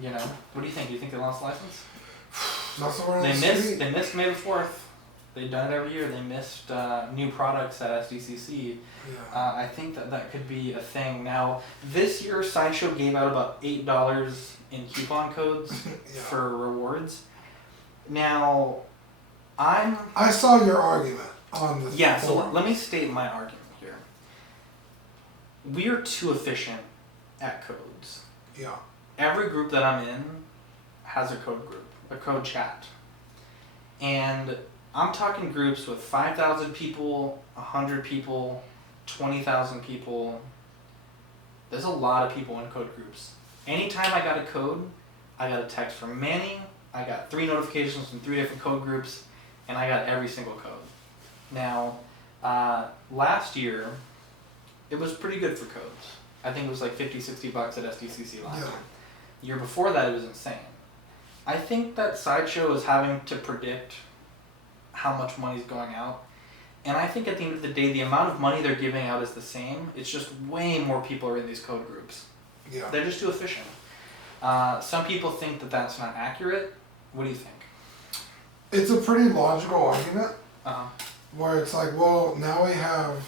You know, what do you think? Do you think they lost the license? That's the word on the street. They missed May the 4th. They've done it every year. They missed new products at SDCC. Yeah. I think that could be a thing. Now, this year, Sideshow gave out about $8 in coupon codes Yeah. for rewards. Now, I saw your argument on the Yeah, so forum. let me state my argument here. We are too efficient at codes. Yeah. Every group that I'm in has a code group, a code chat. And I'm talking groups with 5,000 people, 100 people, 20,000 people. There's a lot of people in code groups. Anytime I got a code, I got a text from Manny, I got 3 notifications from 3 different code groups, and I got every single code. Now, last year, it was pretty good for codes. I think it was like $50-$60 at SDCC last Yeah. year. Year before that, it was insane. I think that Sideshow is having to predict how much money's going out. And I think at the end of the day, the amount of money they're giving out is the same. It's just way more people are in these code groups. Yeah. They're just too efficient. Some people think that that's not accurate. What do you think? It's a pretty logical argument Uh-huh. where it's like, well, now we have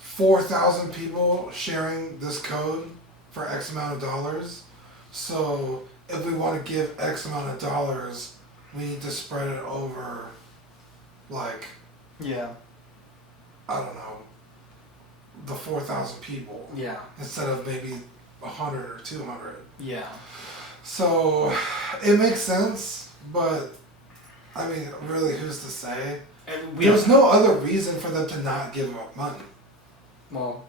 4,000 people sharing this code for X amount of dollars. So if we want to give X amount of dollars, we need to spread it over, like, Yeah. I don't know, the 4,000 people Yeah. instead of maybe 100 or 200. Yeah. So it makes sense, but I mean, really, who's to say? And There's no other reason for them to not give up money. Well,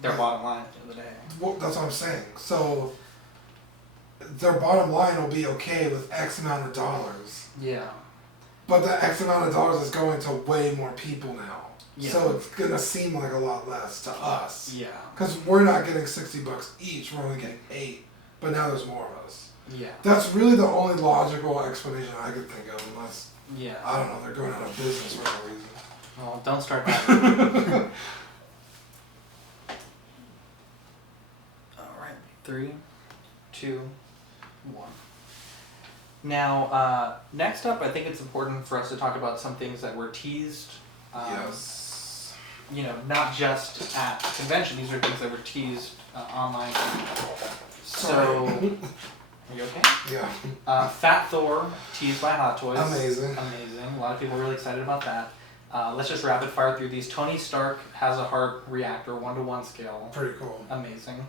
their bottom line at the end of the day. Well, that's what I'm saying. So their bottom line will be okay with X amount of dollars, Yeah. but the X amount of dollars is going to way more people now. Yeah. So it's gonna seem like a lot less to us. Yeah. Because we're not getting $60 each, we're only getting 8, but now there's more of us. Yeah. That's really the only logical explanation I could think of, unless, Yeah. I don't know, they're going out of business for no reason. Well, don't start that. All right. 3, 2, 1. Now, next up, I think it's important for us to talk about some things that were teased. Yes. You know, not just at convention. These are things that were teased online. So, are you okay? Yeah. Fat Thor teased by Hot Toys. Amazing. Amazing. A lot of people are really excited about that. Let's just rapid fire through these. Tony Stark has a heart reactor, 1-to-1 scale. Pretty cool. Amazing.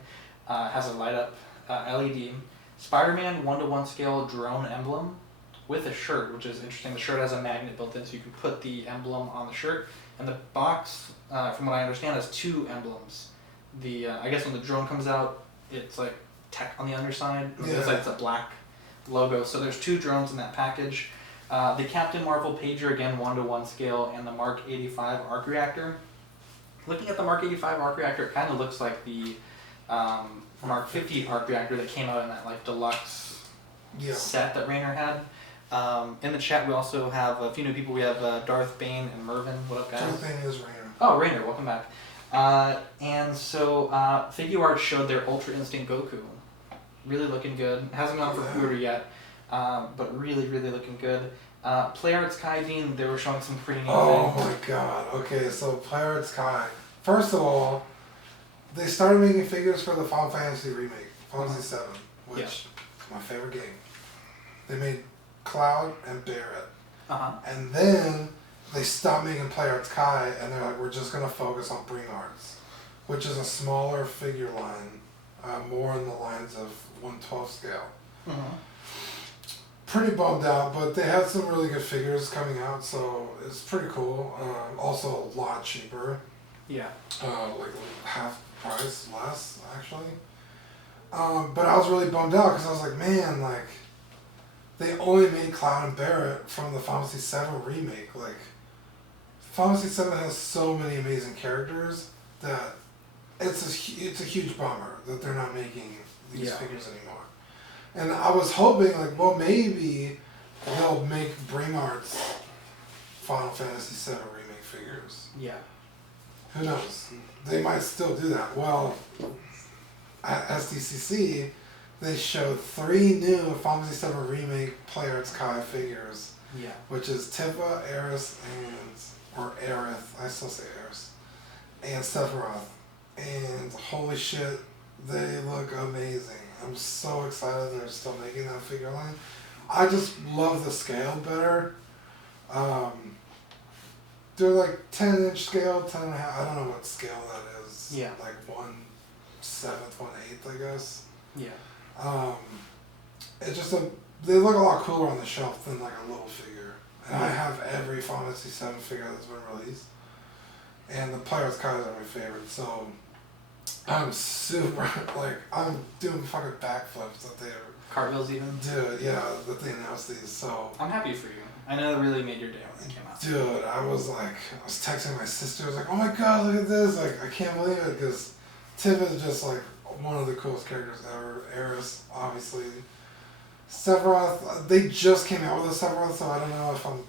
Has a light up LED. Spider-Man 1-to-1 scale drone emblem with a shirt, which is interesting. The shirt has a magnet built in, so you can put the emblem on the shirt. And the box, from what I understand, has 2 emblems. The I guess when the drone comes out, it's like tech on the underside. On the other side, it's a black logo. So there's 2 drones in that package. The Captain Marvel pager, again 1-to-1 scale, and the Mark 85 arc reactor. Looking at the Mark 85 arc reactor, it kind of looks like the Mark 50 arc reactor that came out in that like deluxe set that Rainer had. In the chat, we also have a few new people. We have Darth Bane and Mervin. What up, guys? Darth Bane is Rainer. Oh, Rainer, welcome back. And so Figuarts showed their Ultra Instinct Goku. Really looking good. Hasn't gone for pre-order yet, but really, really looking good. PlayArts Kai Dean, they were showing some pretty neat Oh things. my god. Okay, so PlayArts Kai. First of all, they started making figures for the Final Fantasy remake, Final Fantasy VII, which is my favorite game. They made Cloud and Barret. Uh-huh. And then they stopped making PlayArts Kai, and they're like, we're just going to focus on Bring Arts, which is a smaller figure line, more in the lines of 1/12 scale. Mm-hmm. Pretty bummed out, but they had some really good figures coming out, so it's pretty cool. Also a lot cheaper, Yeah. like half price less, actually. But I was really bummed out because I was like, man, like, they only made Cloud and Barret from the Final Fantasy VII remake. Like, Final Fantasy VII has so many amazing characters that it's a huge bummer that they're not making these figures anymore. And I was hoping, like, well, maybe they'll make Bring Arts Final Fantasy VII Remake figures. Yeah. Who knows? They might still do that. Well, at SDCC, they showed 3 new Final Fantasy VII Remake Players Kai figures, Yeah. which is Tifa, Aerith, or Aerith, I still say Aerith, and Sephiroth. And holy shit, they look amazing. I'm so excited they're still making that figure line. I just love the scale better. They're like 10-inch scale, 10.5. I don't know what scale that is. Yeah. Like 1/7, 1/8, I guess. Yeah. It's just they look a lot cooler on the shelf than like a little figure. And I Yeah. have every Final Fantasy VII figure that's been released. And the Players Kai's are my favorite, so I'm super, like, I'm doing fucking backflips that they Cartwheels even. Dude, yeah, that they announced these, so. I'm happy for you. I know it really made your day when it came out. Dude, I was texting my sister, I was like, oh my god, look at this, like, I can't believe it, because Tifa is just, like, one of the coolest characters ever. Aerith, obviously. Sephiroth, they just came out with a Sephiroth, so I don't know if I'm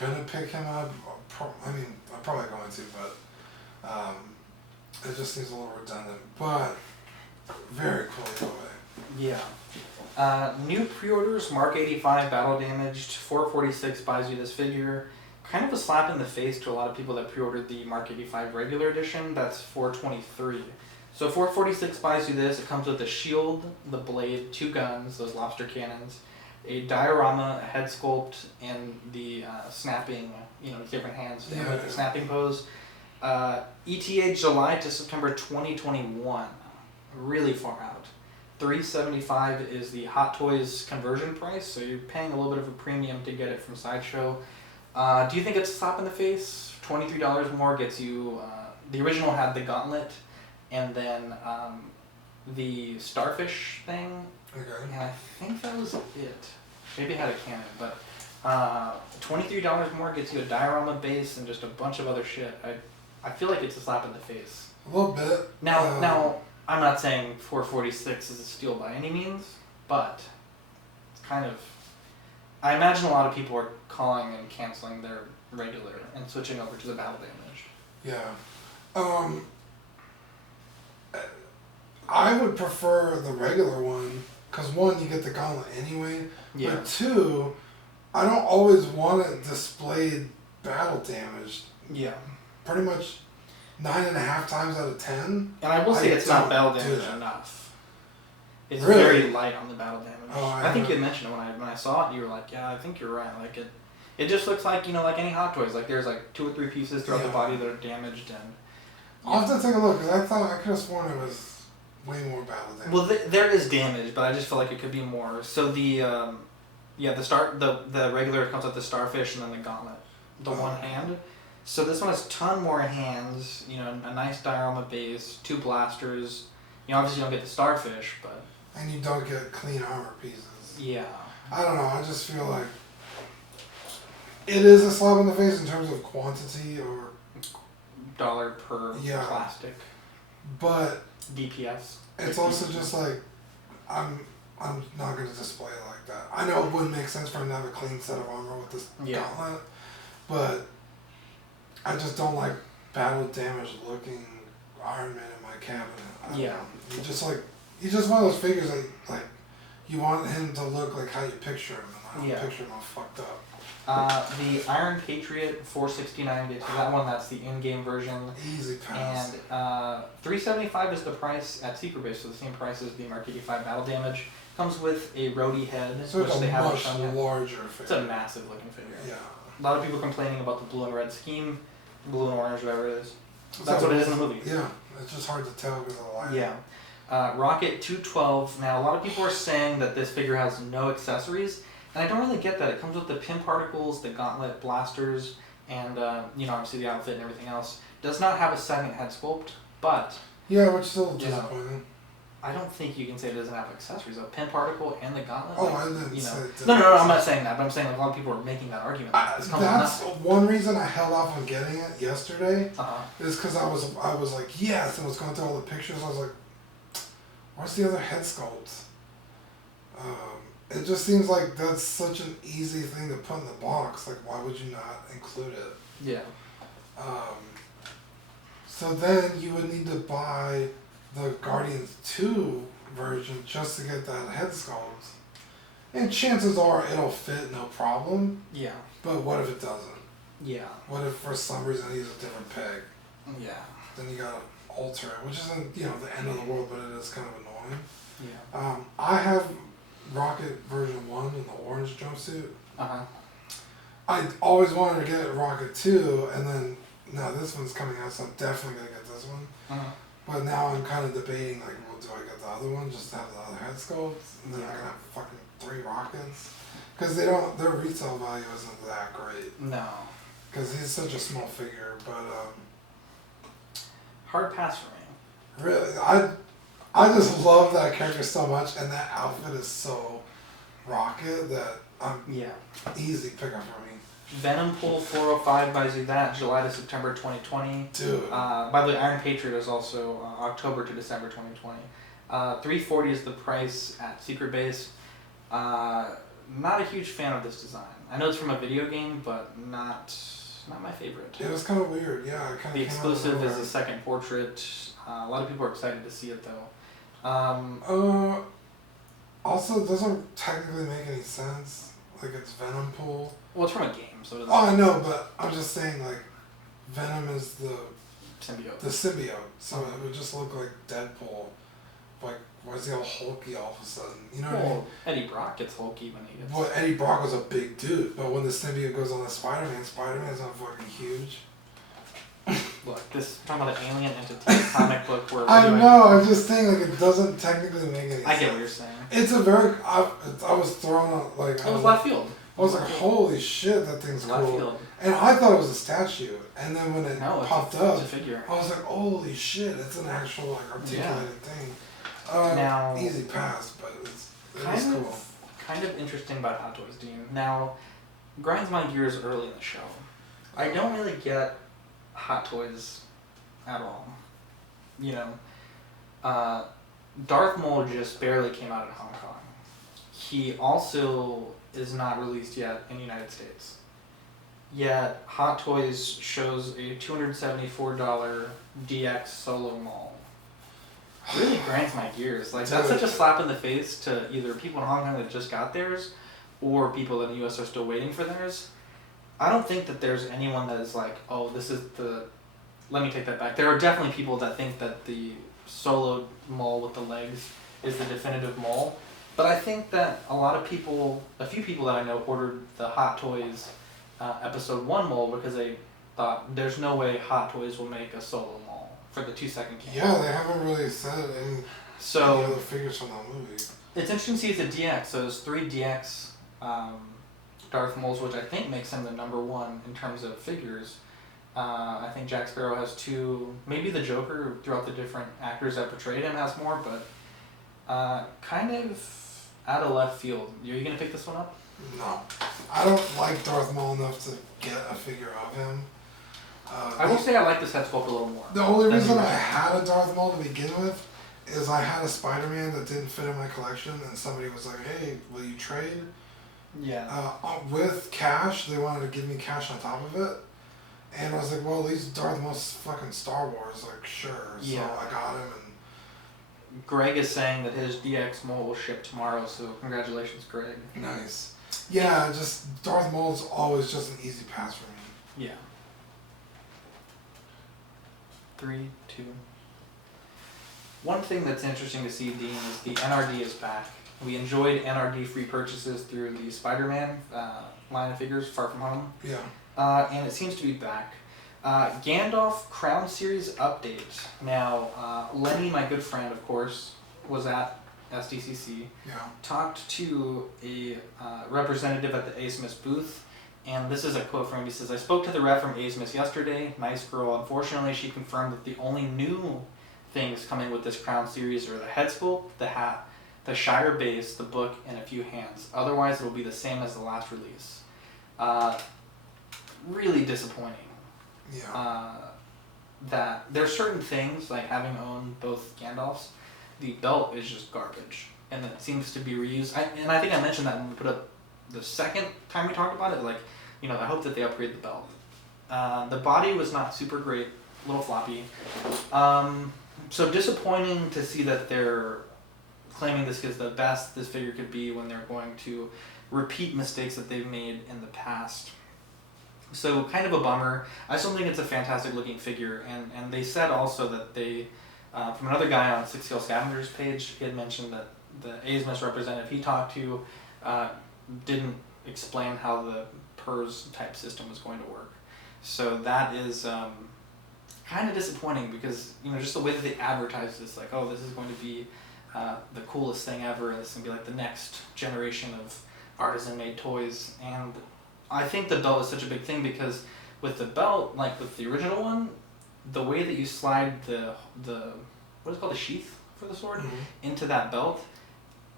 gonna pick him up. I mean, I'm probably going to, but it just seems a little redundant. But very cool either way. Yeah. New pre-orders, Mark 85 battle damaged, 446 buys you this figure. Kind of a slap in the face to a lot of people that pre-ordered the Mark 85 regular edition. That's 423. So 446 buys you this. It comes with a shield, the blade, 2 guns, those lobster cannons, a diorama, a head sculpt, and the snapping, different hands with the snapping pose. ETA July to September 2021. Really far out. $375 is the Hot Toys conversion price, so you're paying a little bit of a premium to get it from Sideshow. Do you think it's a slap in the face? $23 more gets you. The original had the gauntlet, and then the starfish thing. Okay. And I think that was it. Maybe it had a cannon, but $23 more gets you a diorama base and just a bunch of other shit. I feel like it's a slap in the face. A little bit. Now, I'm not saying 446 is a steal by any means, but it's kind of. I imagine a lot of people are calling and canceling their regular and switching over to the battle damaged. Yeah. I would prefer the regular one, because 1, you get the gauntlet anyway, Yeah. but 2, I don't always want it displayed battle damaged. Yeah. Pretty much 9.5 times out of 10. And I will say it's not don't battle do damage that. enough. It's Really? very light on the battle damage. Oh, I think you haven't- had mentioned it when I saw it. You were like, yeah, I think you're right. Like it just looks like like any Hot Toys. Like there's like 2 or 3 pieces throughout the Yeah. body that are damaged and. I'll have to take a look, because I could have sworn it was way more battle damage. Well, there is damage, but I just feel like it could be more. So the the regular comes with the starfish and then the gauntlet, the one hand. So this one has a ton more hands. A nice diorama base, 2 blasters. Obviously you don't get the starfish, but And you don't get clean armor pieces. yeah. I don't know, I just feel like it is a slap in the face in terms of quantity, $1 per Yeah. plastic. but DPS. it's also just like, I'm not going to display it like that. I know it wouldn't make sense for him to have a clean set of armor with this gauntlet, but I just don't like battle damaged looking Iron Man in my cabinet. I don't know. He's just one of those figures that like you want him to look like how you picture him, and I don't picture him all fucked up. The Iron Patriot 469 gets you that one. That's the in-game version. Easy pass. And $375 is the price at Secret Base, so the same price as the Mark 85 battle damage. Comes with a Rhodey head, So which it's they a haven't much shown yet. larger figure. It's a massive looking figure. Yeah. A lot of people complaining about the blue and red scheme, blue and orange, whatever it is. That's what it is in the movie. Yeah, it's just hard to tell because of the lighting. Yeah. Rocket 212. Now, a lot of people are saying that this figure has no accessories, and I don't really get that. It comes with the pin particles, the gauntlet blasters, and obviously the outfit and everything else. Does not have a second head sculpt, but Yeah, which is still Yeah. disappointing. I don't think you can say it doesn't have accessories. A pin particle and the gauntlet. Oh, I didn't say it didn't No, have I'm not saying that, but I'm saying like, a lot of people are making that argument. It's coming with That's nothing. one reason I held off on getting it yesterday. Uh-huh. Is because I was like, yes, and was going through all the pictures. I was like, where's the other head sculpt? it just seems like that's such an easy thing to put in the box. Like, why would you not include it? Yeah. So then you would need to buy the Guardians 2 version just to get that head sculpt. And chances are it'll fit no problem. Yeah. But what if it doesn't? Yeah. What if for some reason he's a different peg? Yeah. Then you gotta alter it, which isn't, the end of the world, but it is kind of annoying. Yeah. I have Rocket version 1 in the orange jumpsuit. Uh-huh. I always wanted to get Rocket 2, and then now this one's coming out, so I'm definitely gonna get this one. Uh-huh. But now I'm kind of debating, like, well, do I get the other one just to have the other head sculpts? And then I can have fucking 3 Rockets? Because their retail value isn't that great. No. Because he's such a small figure, but, Hard pass for me. really, I just love that character so much, and that outfit is so Rocket that Yeah. easy pickup for me. Venom Pool 405 buys you that July to September 2020. Dude. By the way, Iron Patriot is also October to December 2020. $340 is the price at Secret Base. Not a huge fan of this design. I know it's from a video game, but not my favorite. It was kind of weird, yeah. It kind The of exclusive is the second portrait. A lot of people are excited to see it though. Also, it doesn't technically make any sense. Like, it's Venom Pool. Well, it's from a game, so it doesn't. Oh, I know, but I'm just saying, like, Venom is the Symbiote. symbiote, so it would just look like Deadpool. Like, why is he all hulky all of a sudden? You know what I mean? Well, Eddie Brock gets hulky when he gets. Well, Eddie Brock was a big dude, but when the symbiote goes on the Spider-Man, Spider-Man's not fucking huge. Look, this talking about an alien entity comic book where. I know, I'm just saying, like, it doesn't technically make any sense. I get what you're saying. It's a very, I was thrown out, like. It was left field. I was like, holy shit, that thing's Left cool. field. And I thought it was a statue. And then when it No, popped it's up, a figure. I was like, holy shit, it's an actual, like, articulated thing. Now- Easy pass, but it was Kind cool. of interesting about Hot Toys, Dean. Now, grinds my gears early in the show. I don't really get Hot Toys at all. Darth Maul just barely came out in Hong Kong. He also is not released yet in the United States. Yet Hot Toys shows a $274 DX Solo Maul. Really grinds my gears. Like, that's such a slap in the face to either people in Hong Kong that just got theirs, or people in the US are still waiting for theirs. I don't think that there's anyone that is like, oh, this is the... Let me take that back. There are definitely people that think that the Solo Maul with the legs is the definitive Maul. But I think that a few people that I know ordered the Hot Toys Episode 1 Maul because they thought there's no way Hot Toys will make a Solo Maul for the 2-second cameo. Yeah, they haven't really said any other figures from that movie. It's interesting to see it's a DX. So there's 3 DX Darth Mauls, which I think makes him the number 1 in terms of figures. I think Jack Sparrow has 2. Maybe the Joker, throughout the different actors that portrayed him, has more, but kind of out of left field. Are you going to pick this one up? No. I don't like Darth Maul enough to get a figure of him. I will say I like this head sculpt a little more. The only reason I had a Darth Maul to begin with is I had a Spider-Man that didn't fit in my collection, and somebody was like, hey, will you trade? Yeah. With cash, they wanted to give me cash on top of it. And I was like, well, at least Darth Maul's fucking Star Wars. Like, sure. So Yeah. I got him, and Greg is saying that his DX Maul will ship tomorrow, so congratulations, Greg. nice. Yeah, just Darth Maul's always just an easy pass for me. Yeah. 3, 2. One thing that's interesting to see, Dean, is the NRD is back. We enjoyed NRD free purchases through the Spider-Man line of figures, Far From Home. Yeah. And it seems to be back. Gandalf Crown Series update. Now, Lenny, my good friend, of course, was at SDCC. Yeah. Talked to a representative at the A-Smith booth, and this is a quote from him. He says, I spoke to the rep from A-Smith yesterday. Nice girl. Unfortunately, she confirmed that the only new things coming with this Crown Series are the head sculpt, the hat, the Shire base, the book, and a few hands. Otherwise, it will be the same as the last release. Really disappointing. Yeah. That there's certain things, like having owned both Gandalfs, the belt is just garbage. and it seems to be reused. And I think I mentioned that when we put up the second time we talked about it. Like, you know, I hope that they upgrade the belt. The body was not super great, a little floppy. So disappointing to see that they're claiming this is the best this figure could be when they're going to repeat mistakes that they've made in the past. So kind of a bummer. I still think it's a fantastic looking figure, and they said also that they, from another guy on 6 Scale Scavengers page, he had mentioned that the Azimuth representative he talked to didn't explain how the PERS type system was going to work. So that is kind of disappointing because, you know, just the way that they advertised this, like, oh, this is going to be the coolest thing ever, this is going to be like the next generation of artisan made toys. And I think the belt is such a big thing because with the belt, like with the original one, the way that you slide the what is it called, the sheath for the sword, into that belt,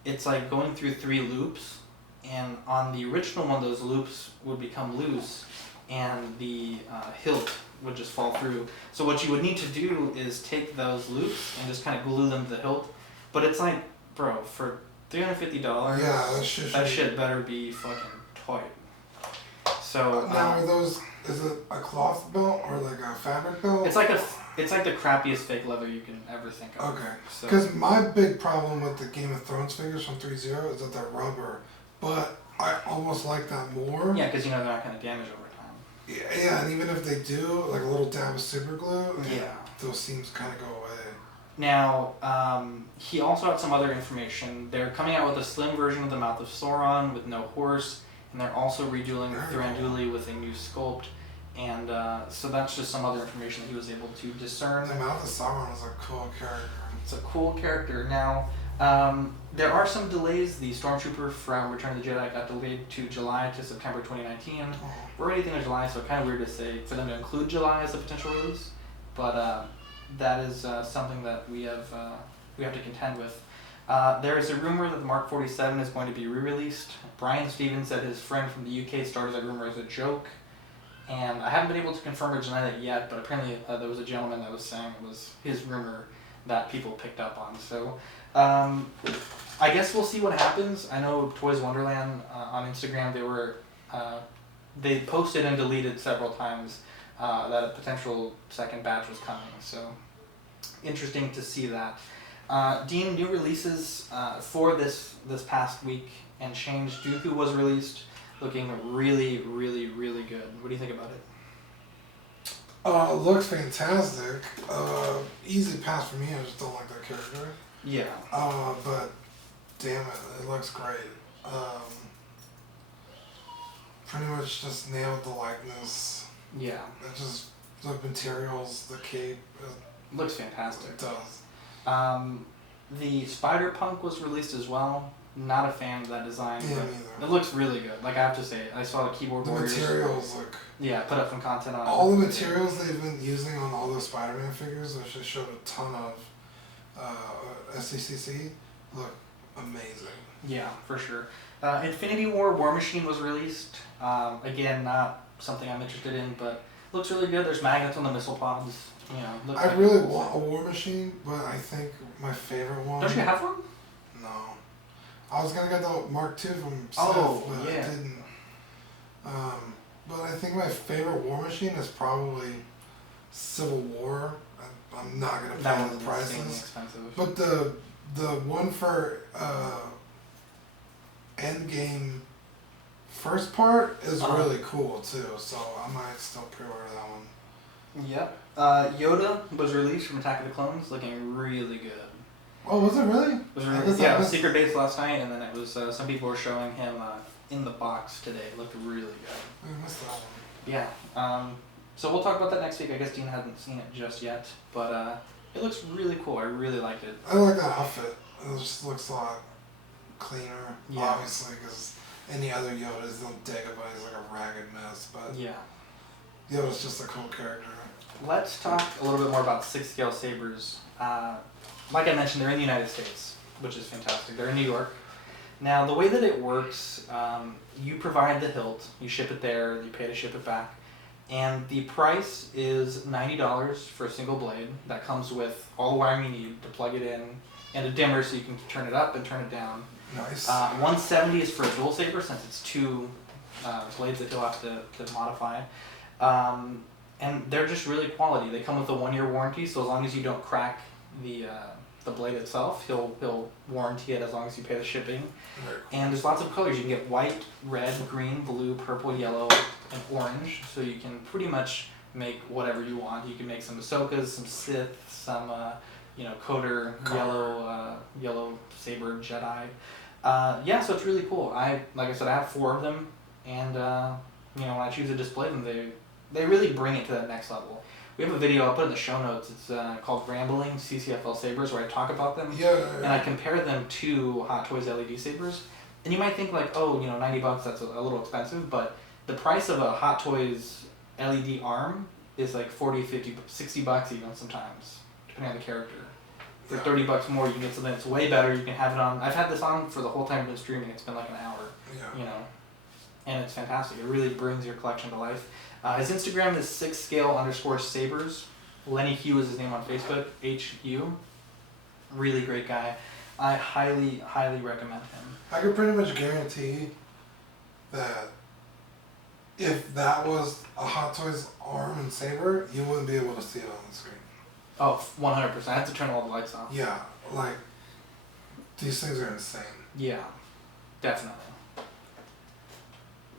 it's like going through 3 loops, and on the original one those loops would become loose and the hilt would just fall through. So what you would need to do is take those loops and just kind of glue them to the hilt. But it's like, bro, for $350, Yeah, that shit better be fucking tight. So now are those? Is it a cloth belt or like a fabric belt? it's like the crappiest fake leather you can ever think of. Okay. So, Because my big problem with the Game of Thrones figures from 3.0 is that they're rubber, but I almost like that more. yeah, because you know they're not going to damage over time. Yeah, and even if they do, like a little dab of super glue, Yeah. those seams kind of go away. Now, he also had some other information. They're coming out with a slim version of the Mouth of Sauron with no horse, and they're also redoing Thranduil with a new sculpt. And so that's just some other information that he was able to discern. The Mouth of Sauron is a cool character. It's a cool character. Now, there are some delays. The Stormtrooper from Return of the Jedi got delayed to July to September 2019. We're already thinking of July, so kind of weird to say for them to include July as a potential release. But that is something that we have to contend with. There is a rumor that the Mark 47 is going to be re-released. Brian Stevens said his friend from the UK started that rumor as a joke. And I haven't been able to confirm or deny that yet, but apparently there was a gentleman that was saying it was his rumor that people picked up on. So I guess we'll see what happens. I know Toys Wonderland on Instagram, they posted and deleted several times that a potential second batch was coming. So interesting to see that. Dean, new releases for this past week and change. Dooku was released, looking really, really, really good. What do you think about it? Looks fantastic. Easy pass for me. I just don't like that character. Yeah. But damn it looks great. Pretty much just nailed the likeness. Yeah. It just the materials, the cape. Looks fantastic. It does. The Spider-Punk was released as well. Not a fan of that design. Yeah, but it looks really good. Like, I have to say, I saw the Keyboard The Warriors. materials look. Yeah, put up some content on All it. the materials they've been using on all those Spider-Man figures, which they showed a ton of SCCC, look amazing. Yeah, for sure. Infinity War Machine was released. Again, not something I'm interested in, but looks really good. There's magnets on the missile pods. You know, looks I like really want a War Machine, but I think my favorite one. Don't you have one? No. I was gonna get the Mark II from Seth, Oh, but yeah. I didn't. But I think my favorite War Machine is probably Civil War. I'm not gonna That pay one's the insanely prices. expensive. But the one for Endgame first part is really cool too, so I might still pre-order that one. Yep. Yoda was released from Attack of the Clones, looking really good. Oh, was it really? It was I really, guess I yeah, it was missed secret base last night, and then it was some people were showing him in the box today. It looked really good. I missed that one. Yeah. So we'll talk about that next week. I guess Dean hasn't seen it just yet, but it looks really cool. I really liked it. I like that outfit. It just looks a lot cleaner, Yeah. obviously, because any other Yodas, they'll Dagobah is like a ragged mess, but Yeah. Yoda's just a cool character. Let's talk a little bit more about 6 Scale Sabers. Like I mentioned, they're in the United States, which is fantastic. They're in New York. Now, the way that it works, you provide the hilt, you ship it there, you pay to ship it back, and the price is $90 for a single blade. That comes with all the wiring you need to plug it in and a dimmer so you can turn it up and turn it down. Nice. 170 is for a dual saber since it's two blades that you'll have to modify. And they're just really quality. They come with a 1-year warranty, so as long as you don't crack the blade itself, he'll warranty it as long as you pay the shipping. Very cool. And there's lots of colors. You can get white, red, green, blue, purple, yellow, and orange. So you can pretty much make whatever you want. You can make some Ahsokas, some Sith, some Coder, yellow saber Jedi. Yeah, so it's really cool. Like I said, I have 4 of them, and when I choose to display them, they really bring it to that next level. We have a video, I'll put it in the show notes, it's called Rambling CCFL Sabers, where I talk about them. Yeah. And I compare them to Hot Toys LED sabers. And you might think like, $90, that's a little expensive, but the price of a Hot Toys LED arm is like 40, 50, 60 bucks even sometimes, depending on the character. For 30 bucks more, you can get something that's way better. You can have it on. I've had this on for the whole time I've been streaming. It's been like an hour. Yeah. And it's fantastic. It really brings your collection to life. His Instagram is 6scale_sabers. Lenny Hugh is his name on Facebook. HU. Really great guy. I highly, highly recommend him. I could pretty much guarantee that if that was a Hot Toys arm and saber, you wouldn't be able to see it on the screen. Oh, 100%. I have to turn all the lights off. Yeah, like, these things are insane. Yeah, definitely. I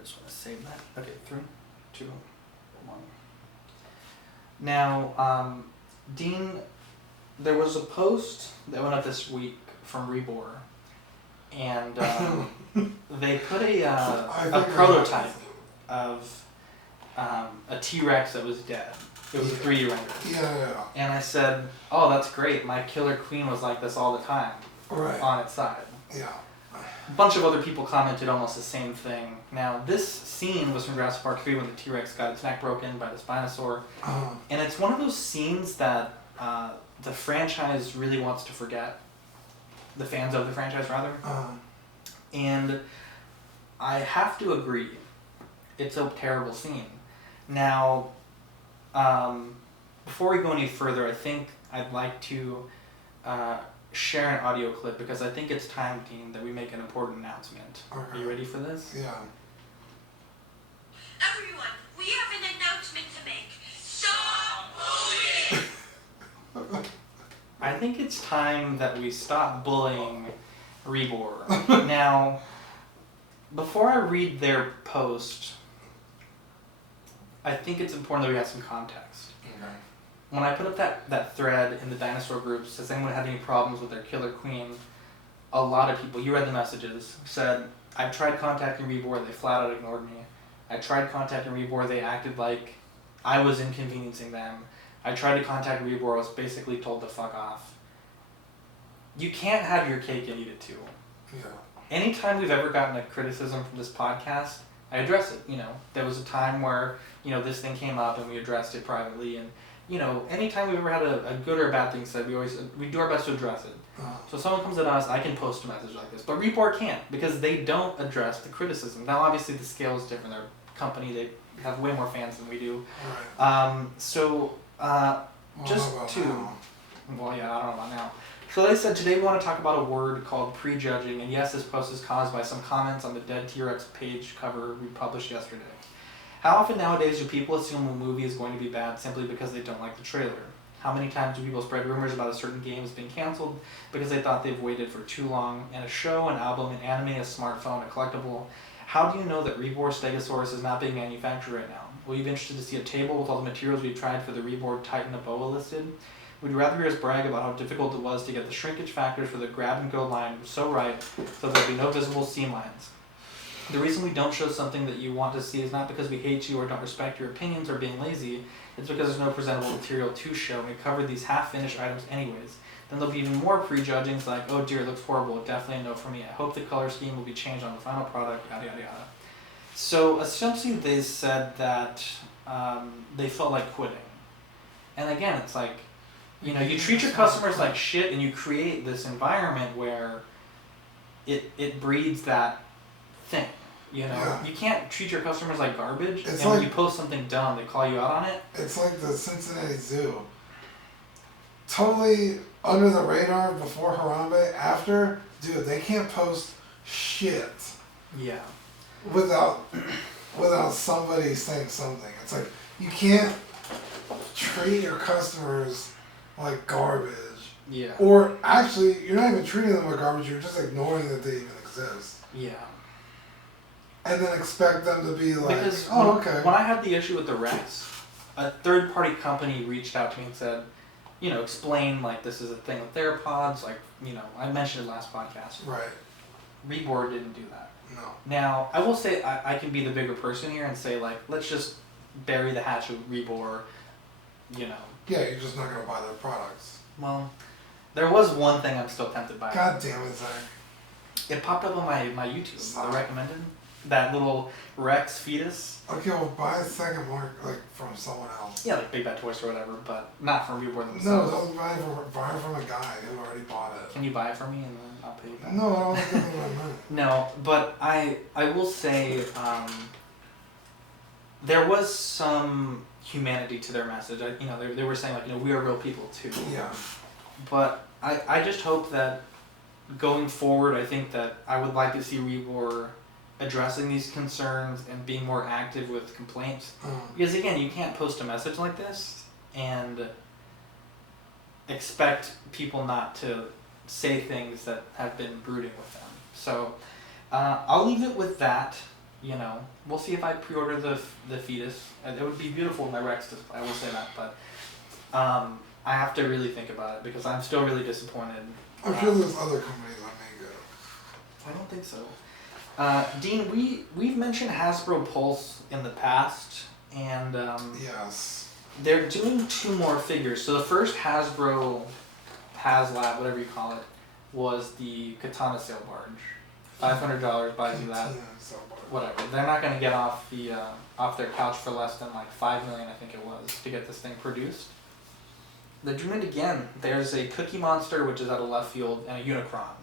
just want to save that. Okay, 3, 2, 1. Now, Dean, there was a post that went up this week from Rebor, and they put a prototype of a T-Rex that was dead. It was a 3D render. Yeah. And I said, oh, that's great. My Killer Queen was like this all the time. Right. On its side. Yeah. A bunch of other people commented almost the same thing. Now, this scene was from Jurassic Park 3 when the T-Rex got its neck broken by the Spinosaur. And it's one of those scenes that the franchise really wants to forget. The fans of the franchise, rather. And I have to agree. It's a terrible scene. Now, before we go any further, I think I'd like to share an audio clip because I think it's time, Dean, that we make an important announcement. Okay. Are you ready for this? Yeah. Everyone, we have an announcement to make. Stop bullying! I think it's time that we stop bullying Rebor. Now, before I read their post, I think it's important that we have some context. Okay. When I put up that thread in the dinosaur groups, has anyone had any problems with their Killer Queen? A lot of people, you read the messages, said, I've tried contacting Rebor, they flat out ignored me. I tried contacting Rebor, they acted like I was inconveniencing them. I tried to contact Rebor, I was basically told to fuck off. You can't have your cake and eat it too. Yeah. Anytime we've ever gotten a criticism from this podcast, I address it. There was a time where, this thing came up and we addressed it privately, and anytime we've ever had a good or a bad thing said, we do our best to address it. So if someone comes at us, I can post a message like this, but Rebor can't because they don't address the criticism. Now, obviously, the scale is different. They're a company; they have way more fans than we do. Right. Just to, well, yeah, I don't know about now. So they said today we want to talk about a word called prejudging, and yes, this post is caused by some comments on the Dead T-Rex page cover we published yesterday. How often nowadays do people assume a movie is going to be bad simply because they don't like the trailer? How many times do people spread rumors about a certain game has been canceled because they thought they've waited for too long? And a show, an album, an anime, a smartphone, a collectible. How do you know that Rebor Stegosaurus is not being manufactured right now? Will you be interested to see a table with all the materials we've tried for the Rebor Titan Aboa listed? Would you rather hear us brag about how difficult it was to get the shrinkage factors for the grab-and-go line so right so there'll be no visible seam lines? The reason we don't show something that you want to see is not because we hate you or don't respect your opinions or being lazy. It's because there's no presentable material to show, and we covered these half-finished items anyways. Then there'll be even more prejudgings like, oh dear, it looks horrible, definitely a no for me. I hope the color scheme will be changed on the final product, yada yada yada. So essentially they said that they felt like quitting. And again, it's like, you treat your customers like shit and you create this environment where it breeds that thing. Yeah. You can't treat your customers like garbage, It's and when like- you post something dumb, they call you out on it. It's like the Cincinnati Zoo totally under the radar before Harambe. After, dude, they can't post shit Yeah. without somebody saying something. It's like you can't treat your customers like garbage. Yeah. Or actually, you're not even treating them like garbage. You're just ignoring that they even exist, Yeah. and then expect them to be like, Because "Oh, when, okay." when I had the issue with the Rex, a third-party company reached out to me and said, explain like this is a thing with their pods. Like, I mentioned it last podcast. Right. Rebor didn't do that. No. Now, I will say I can be the bigger person here and say like, let's just bury the hatchet with Rebor. Yeah, you're just not gonna buy their products. Well, there was one thing I'm still tempted by. God damn it, Zach. It popped up on my YouTube. Stop. The recommended. That little Rex fetus. Okay, well, buy a second mark like from someone else. Yeah, like Big Bad Toy Store or whatever, but not from Rebor No, themselves. don't buy it from a guy who already bought it. Can you buy it for me and then I'll pay you back? No, I don't want to give them my money. No, but I will say there was some humanity to their message. They were saying like, we are real people too. Yeah. But I just hope that going forward, I think that I would like to see Rebor addressing these concerns and being more active with complaints. Because again, you can't post a message like this and expect people not to say things that have been brooding with them. So I'll leave it with that. We'll see if I pre-order the fetus. It would be beautiful in my Rex display, I will say that, but I have to really think about it because I'm still really disappointed. I'm sure there's other companies that make it. I don't think so. Dean, we've mentioned Hasbro Pulse in the past, and Yes. they're doing 2 more figures. So the first Hasbro HasLab, whatever you call it, was the Katana Sail Barge. $500 buys you that. Whatever. They're not going to get off their couch for less than like $5 million, I think it was, to get this thing produced. They're doing it again. There's a Cookie Monster, which is out of left field, and a Unicron.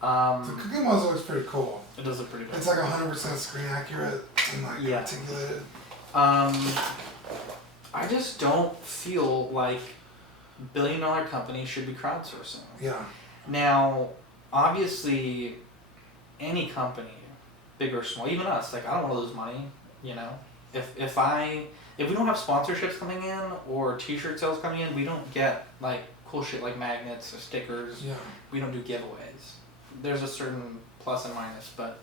The Cookie Monster looks pretty cool. It does look pretty good. It's like 100% screen accurate and like Yeah. articulated. I just don't feel like billion-dollar companies should be crowdsourcing. Yeah. Now, obviously, any company, big or small, even us, like I don't want to lose money. If we don't have sponsorships coming in or T-shirt sales coming in, we don't get like cool shit like magnets or stickers. Yeah. We don't do giveaways. There's a certain plus and minus, but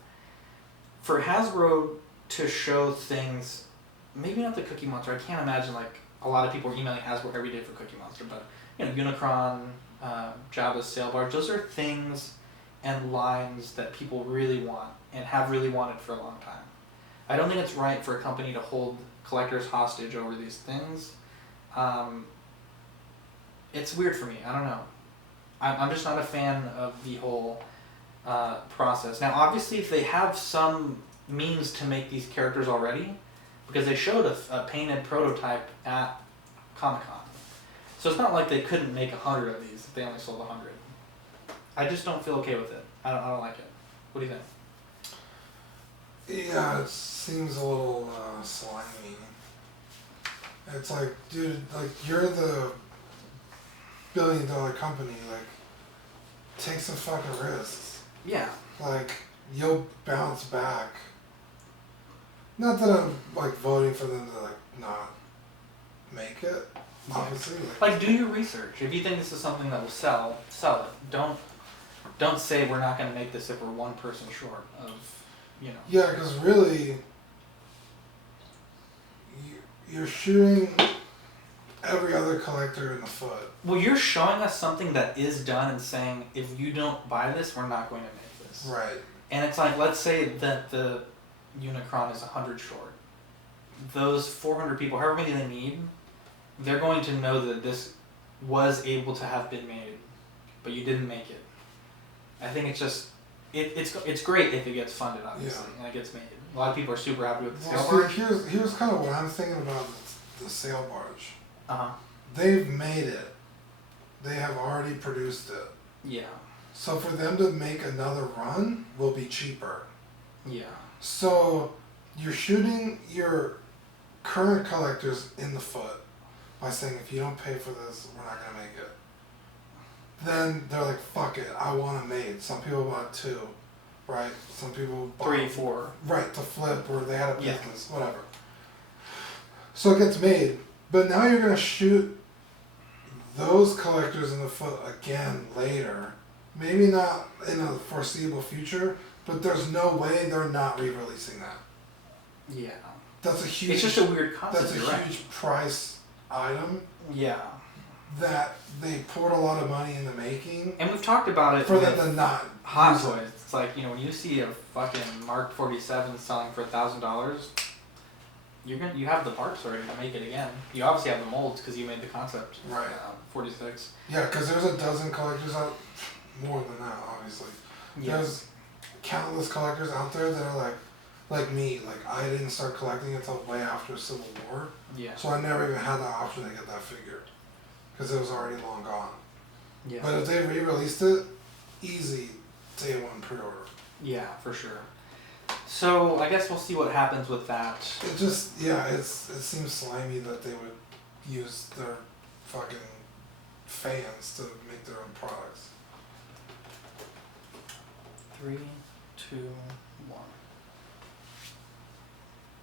for Hasbro to show things, maybe not the Cookie Monster. I can't imagine like a lot of people are emailing Hasbro every day for Cookie Monster, but Unicron, Jabba's Sail Barge, those are things and lines that people really want and have really wanted for a long time. I don't think it's right for a company to hold collectors hostage over these things. It's weird for me. I don't know. I'm just not a fan of the whole process. Now, obviously, if they have some means to make these characters already, because they showed a painted prototype at Comic-Con. So it's not like they couldn't make 100 of these if they only sold 100. I just don't feel okay with it. I don't like it. What do you think? Yeah, it seems a little slimy. It's like, dude, like you're the billion-dollar company. Like, take some fucking risks. Yeah. Like, you'll bounce back. Not that I'm like voting for them to like not make it. Obviously, Like, do your research. If you think this is something that will sell it. Don't say we're not going to make this if we're one person short of, Yeah, because really, you're shooting every other collector in the foot. Well, you're showing us something that is done and saying, if you don't buy this, we're not going to make this. Right. And it's like, let's say that the Unicron is 100 short. Those 400 people, however many they need, they're going to know that this was able to have been made, but you didn't make it. I think it's just, it's great if it gets funded, obviously, and it gets made. A lot of people are super happy with the sail barge. Here's kind of what I'm thinking about the sail barge. Uh-huh. They've made it. They have already produced it. Yeah. So for them to make another run will be cheaper. Yeah. So you're shooting your current collectors in the foot by saying, if you don't pay for this, we're not gonna make it. Then they're like, fuck it, I want it made. Some people bought 2, right? Some people bought 3, 4. right, to flip, or they had a Yeah. business, whatever. So it gets made, but now you're gonna shoot those collectors in the foot again later. Maybe not in a foreseeable future, but there's no way they're not re-releasing that. Yeah. That's a huge. It's just a weird concept. That's a you're right. huge price item Yeah. that they poured a lot of money into making And we've talked about it for them with to not Hot use it. Toys. It's like, you know, when you see a fucking Mark 47 selling for $1,000, you have the parts already to make it again. You obviously have the molds because you made the concept. Right. 46. Yeah, because there's a dozen collectors out, more than that, obviously. Yeah. There's countless collectors out there that are like me. Like, I didn't start collecting until way after Civil War, Yeah. so I never even had the option to get that figure because it was already long gone. Yeah. But if they re-released it, easy day one pre-order. Yeah, for sure. So I guess we'll see what happens with that. It just, yeah, it seems slimy that they would use their fucking fans to make their own products. 3, 2, 1.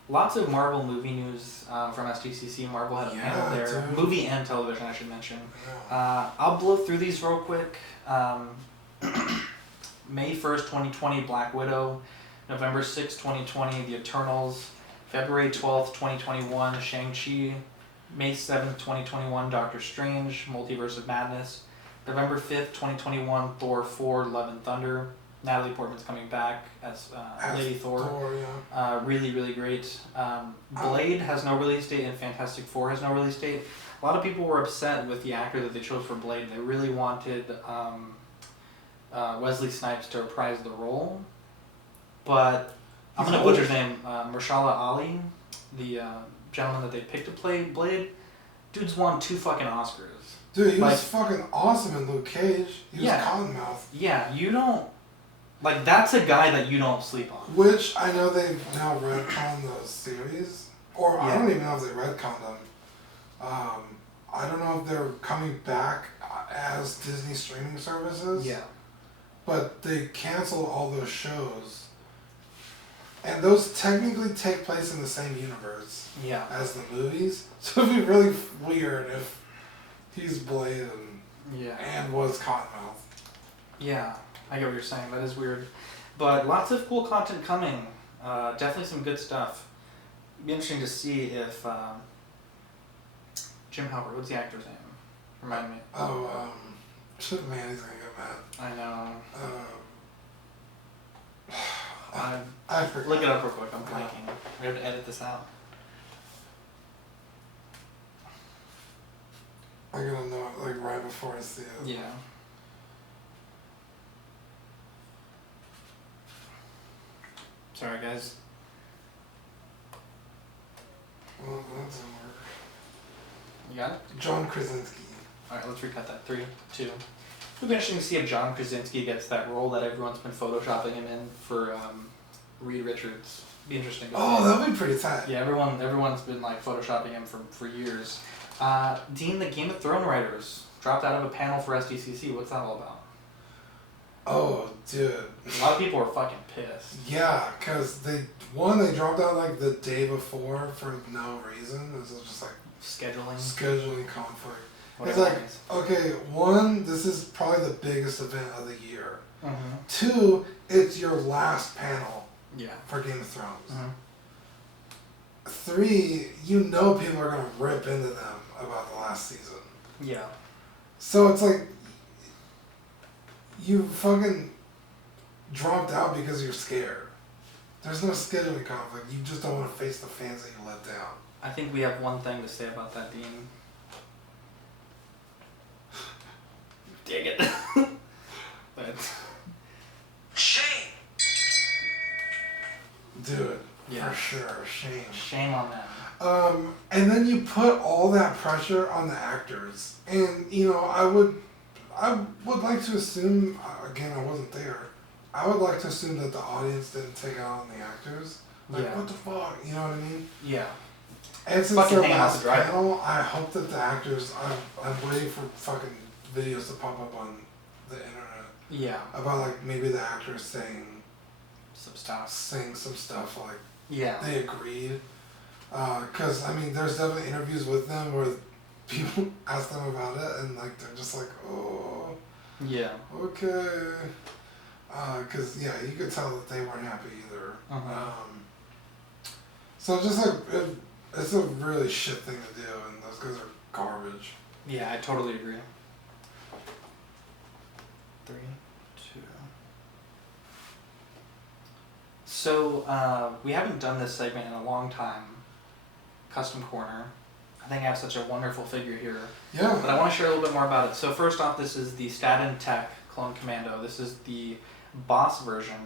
Lots of Marvel movie news from SDCC. Marvel had a panel Yeah, there. dude. Movie and television, I should mention. Yeah. I'll blow through these real quick. May 1st, 2020, Black Widow. November 6th, 2020, The Eternals. February 12th, 2021, Shang-Chi. May 7th, 2021, Doctor Strange, Multiverse of Madness. November 5th, 2021, Thor 4, Love and Thunder. Natalie Portman's coming back as Lady Thor. Yeah. Really, really great. Blade has no release date and Fantastic Four has no release date. A lot of people were upset with the actor that they chose for Blade. They really wanted Wesley Snipes to reprise the role. But I'm going to butcher his name. Mahershala Ali, the gentleman that they picked to play Blade, dude's won 2 fucking Oscars. Dude, he Like- was fucking awesome in Luke Cage. He was Yeah. Cottonmouth. Yeah, you don't... Like, that's a guy that you don't sleep on. Which I know they've now retconned those series. Or I Yeah. don't even know if they retconned them. I don't know if they're coming back as Disney streaming services. Yeah. But they canceled all those shows. And those technically take place in the same universe Yeah. as the movies. So it'd be really weird if he's Blade Yeah. and was Cottonmouth. Yeah, I get what you're saying. That is weird. But lots of cool content coming. Definitely some good stuff. It'd be interesting to see if Jim Halpert, what's the actor's name? Remind me. Oh, man, he's gonna get mad. I know. I forgot. Look it up real quick. I'm blanking. We have to edit this out. I'm gonna know it like right before I see it. Yeah. Sorry, guys. Well, that doesn't work. You got it? John Krasinski. Alright, let's recut that. 3, 2. It'll be interesting to see if John Krasinski gets that role that everyone's been photoshopping him in for Reed Richards. Be interesting to see. Oh, that would be pretty tight. Yeah, everyone's been like photoshopping him for years. Dean, the Game of Thrones writers dropped out of a panel for SDCC. What's that all about? Oh, dude. A lot of people were fucking pissed. Yeah, because they dropped out like the day before for no reason. It was just like Scheduling. scheduling conflict. It's Whatever like, it is. okay, 1, this is probably the biggest event of the year. Mm-hmm. 2, it's your last panel Yeah. for Game of Thrones. Mm-hmm. 3, you know people are going to rip into them about the last season. Yeah. So it's like, you fucking dropped out because you're scared. There's no scheduling conflict. You just don't want to face the fans that you let down. I think we have one thing to say about that, Dean. Dang it. But Shame! Dude, Yeah. for sure, shame. shame on them. And then you put all that pressure on the actors, and you know, I would like to assume, again, I wasn't there. I would like to assume that the audience didn't take it out on the actors. Like, Yeah. what the fuck? You know what I mean? Yeah. And since fucking their hang out last the drive. panel, I hope that the actors. I'm waiting for fucking videos to pop up on the internet Yeah. about like maybe the actors saying Some stuff. some stuff like Yeah. they agreed. Because I mean, there's definitely interviews with them where people ask them about it, and like they're just like, oh, Yeah. okay. Because yeah, you could tell that they weren't happy either. So just like it's a really shit thing to do, and those guys are garbage. Yeah, I totally agree. 3, 2. So, we haven't done this segment in a long time. Custom Corner. I think I have such a wonderful figure here. Yeah. But I want to share a little bit more about it. So first off, this is the Staten Tech Clone Commando. This is the boss version,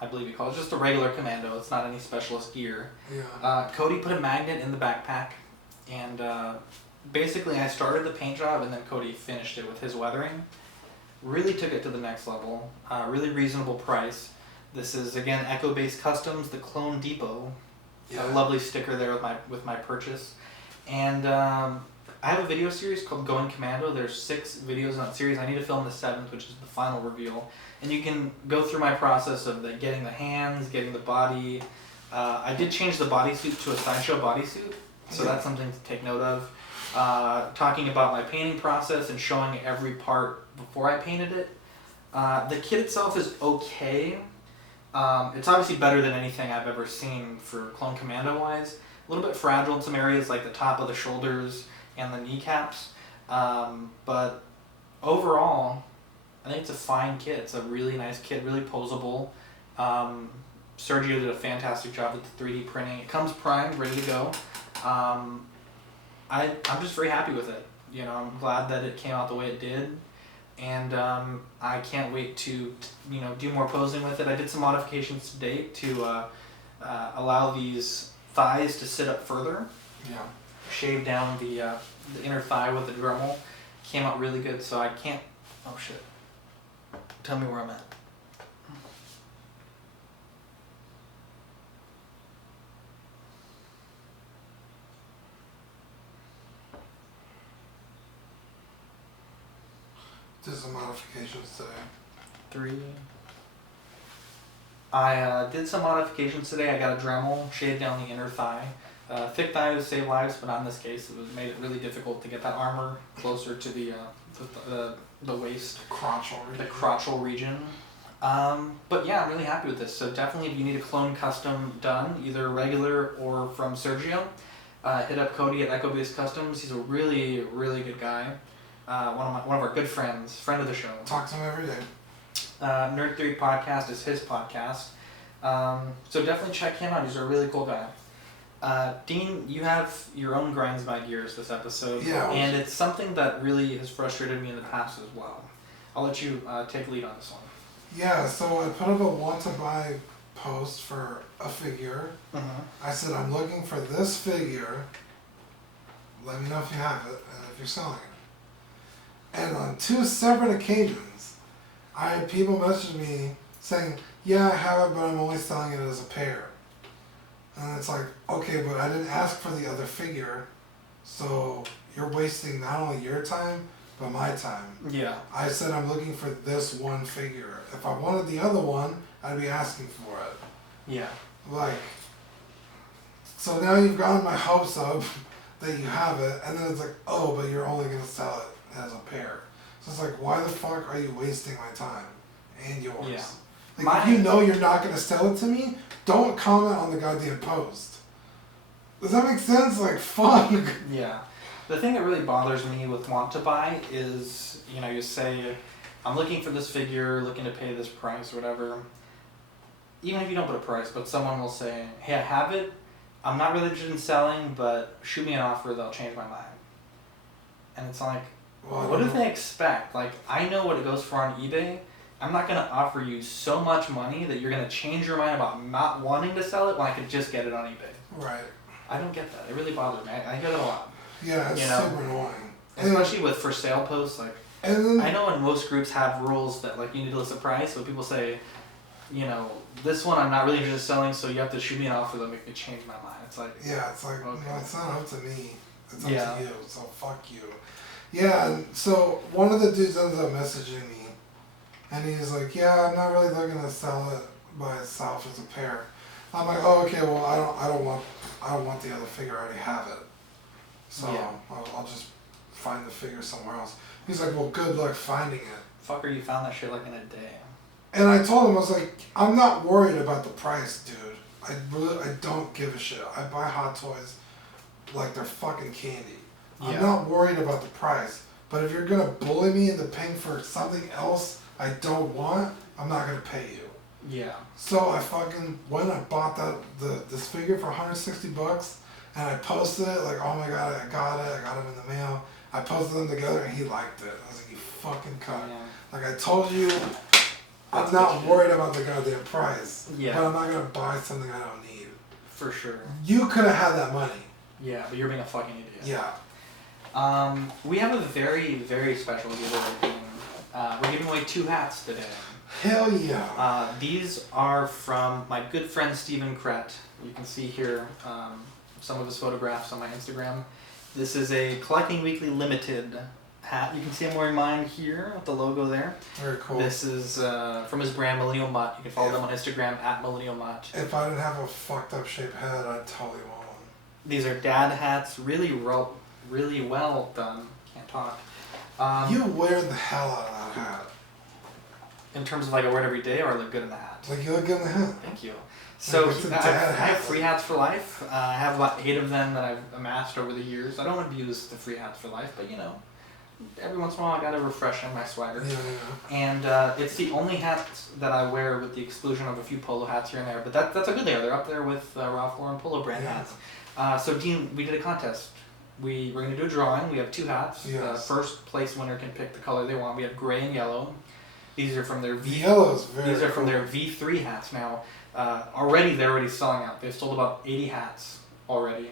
I believe you call it. It's just a regular Commando. It's not any specialist gear. Yeah. Cody put a magnet in the backpack, and basically I started the paint job, and then Cody finished it with his weathering. Really took it to the next level. Really reasonable price. This is again Echo Base Customs, the Clone Depot. Yeah. A lovely sticker there with my purchase, and I have a video series called Going Commando. There's 6 videos on that series. I need to film the 7th, which is the final reveal, and you can go through my process of getting the hands, getting the body. I did change the bodysuit to a Sideshow bodysuit, so that's something to take note of. Talking about my painting process and showing every part before I painted it. The kit itself is okay. It's obviously better than anything I've ever seen for Clone Commando wise. A little bit fragile in some areas like the top of the shoulders and the kneecaps. But overall, I think it's a fine kit. It's a really nice kit, really posable. Sergio did a fantastic job with the 3D printing. It comes primed, ready to go. I'm just very happy with it. You know, I'm glad that it came out the way it did. And I can't wait to do more posing with it. I did some modifications today to allow these thighs to sit up further. Yeah. Shave down the inner thigh with the Dremel. Came out really good, so I can't... Oh shit. Tell me where I'm at. Did some modifications today. 3. I did some modifications today. I got a Dremel, shaved down the inner thigh. Thick thigh would save lives, but on this case, it made it really difficult to get that armor closer to the waist, the crotchal region. But yeah, I'm really happy with this. So definitely, if you need a clone custom done, either regular or from Sergio, hit up Cody at Echo Base Customs. He's a really, really good guy. One of our good friends, friend of the show. Talk to him every day. Nerd Theory Podcast is his podcast. So definitely check him out. He's a really cool guy. Dean, you have your own grinds my gears this episode. Yeah. And it's something that really has frustrated me in the past as well. I'll let you take lead on this one. Yeah, so I put up a want to buy post for a figure. Mm-hmm. I said, I'm looking for this figure. Let me know if you have it and if you're selling it. And on 2 separate occasions, I had people message me saying, yeah, I have it, but I'm only selling it as a pair. And it's like, okay, but I didn't ask for the other figure, so you're wasting not only your time, but my time. Yeah. I said I'm looking for this one figure. If I wanted the other one, I'd be asking for it. Yeah. Like, so now you've gotten my hopes up that you have it, and then it's like, oh, but you're only going to sell it as a pair. So it's like, why the fuck are you wasting my time and yours? Yeah. Like, if you know you're not going to sell it to me, don't comment on the goddamn post. Does that make sense? Like, fuck. Yeah. The thing that really bothers me with want to buy is, you say, I'm looking for this figure, looking to pay this price or whatever. Even if you don't put a price, but someone will say, hey, I have it. I'm not really interested in selling, but shoot me an offer that'll change my mind. And it's like, Well, what do they expect? Like, I know what it goes for on eBay. I'm not going to offer you so much money that you're going to change your mind about not wanting to sell it when I could just get it on eBay. Right. I don't get that. It really bothers me. I hear that a lot. Yeah, it's super annoying. Especially with for sale posts. Like, and then, I know in most groups have rules that, like, you need to list a price, but people say, you know, this one I'm not really interested in selling, so you have to shoot me an offer that make me change my mind. It's like, Yeah, it's like, Okay. no, it's not up to me. It's up Yeah. to you, so fuck you. Yeah, and so one of the dudes ends up messaging me, and he's like, yeah, I'm not really looking to sell it by itself as a pair. I'm like, oh, okay, well, I don't want the other figure, I already have it. So Yeah. I'll just find the figure somewhere else. He's like, well, good luck finding it. fucker, you found that shit like in a day. And I told him, I was like, I'm not worried about the price, dude. I don't give a shit. I buy Hot Toys like they're fucking candy. I'm Yeah. not worried about the price. But if you're gonna bully me into paying for something else I don't want, I'm not gonna pay you. Yeah. So I fucking went and I bought this figure for $160, and I posted it like, oh my god, I got him in the mail. I posted them together and he liked it. I was like, you fucking cunt. Yeah. Like I told you, I'm That's not good shit. worried about the goddamn price. Yeah. But I'm not gonna buy something I don't need. For sure. You could have had that money. Yeah, but you're being a fucking idiot. Yeah. We have a very, very special giveaway. We're giving away 2 hats today. Hell yeah. These are from my good friend Stephen Krett. You can see here some of his photographs on my Instagram. This is a Collecting Weekly Limited hat. You can see I'm wearing mine here with the logo there. Very cool. This is from his brand Millennial Mutt. You can follow them on Instagram at Millennial Mutt. If I didn't have a fucked up shaped head, I'd totally want one. These are dad hats, really well done. Can't talk. You wear the hell out of that hat. In terms of like I wear it every day, or I look good in the hat. Like you look good in the hat. Thank you. So it's a I dad have hat. free hats for life. I have about 8 of them that I've amassed over the years. I don't abuse the free hats for life, but you know, every once in a while I gotta refresh on my swagger. Yeah. And it's the only hat that I wear with the exclusion of a few polo hats here and there. But that's a good layer. They're up there with Ralph Lauren polo brand Yeah. hats. So Dean, we did a contest. We're going to do a drawing. We have 2 hats. Yes. The first place winner can pick the color they want. We have gray and yellow. These are from their The yellow's very These are from cool. their V3 hats. Now, already they're already selling out. They've sold about 80 hats already.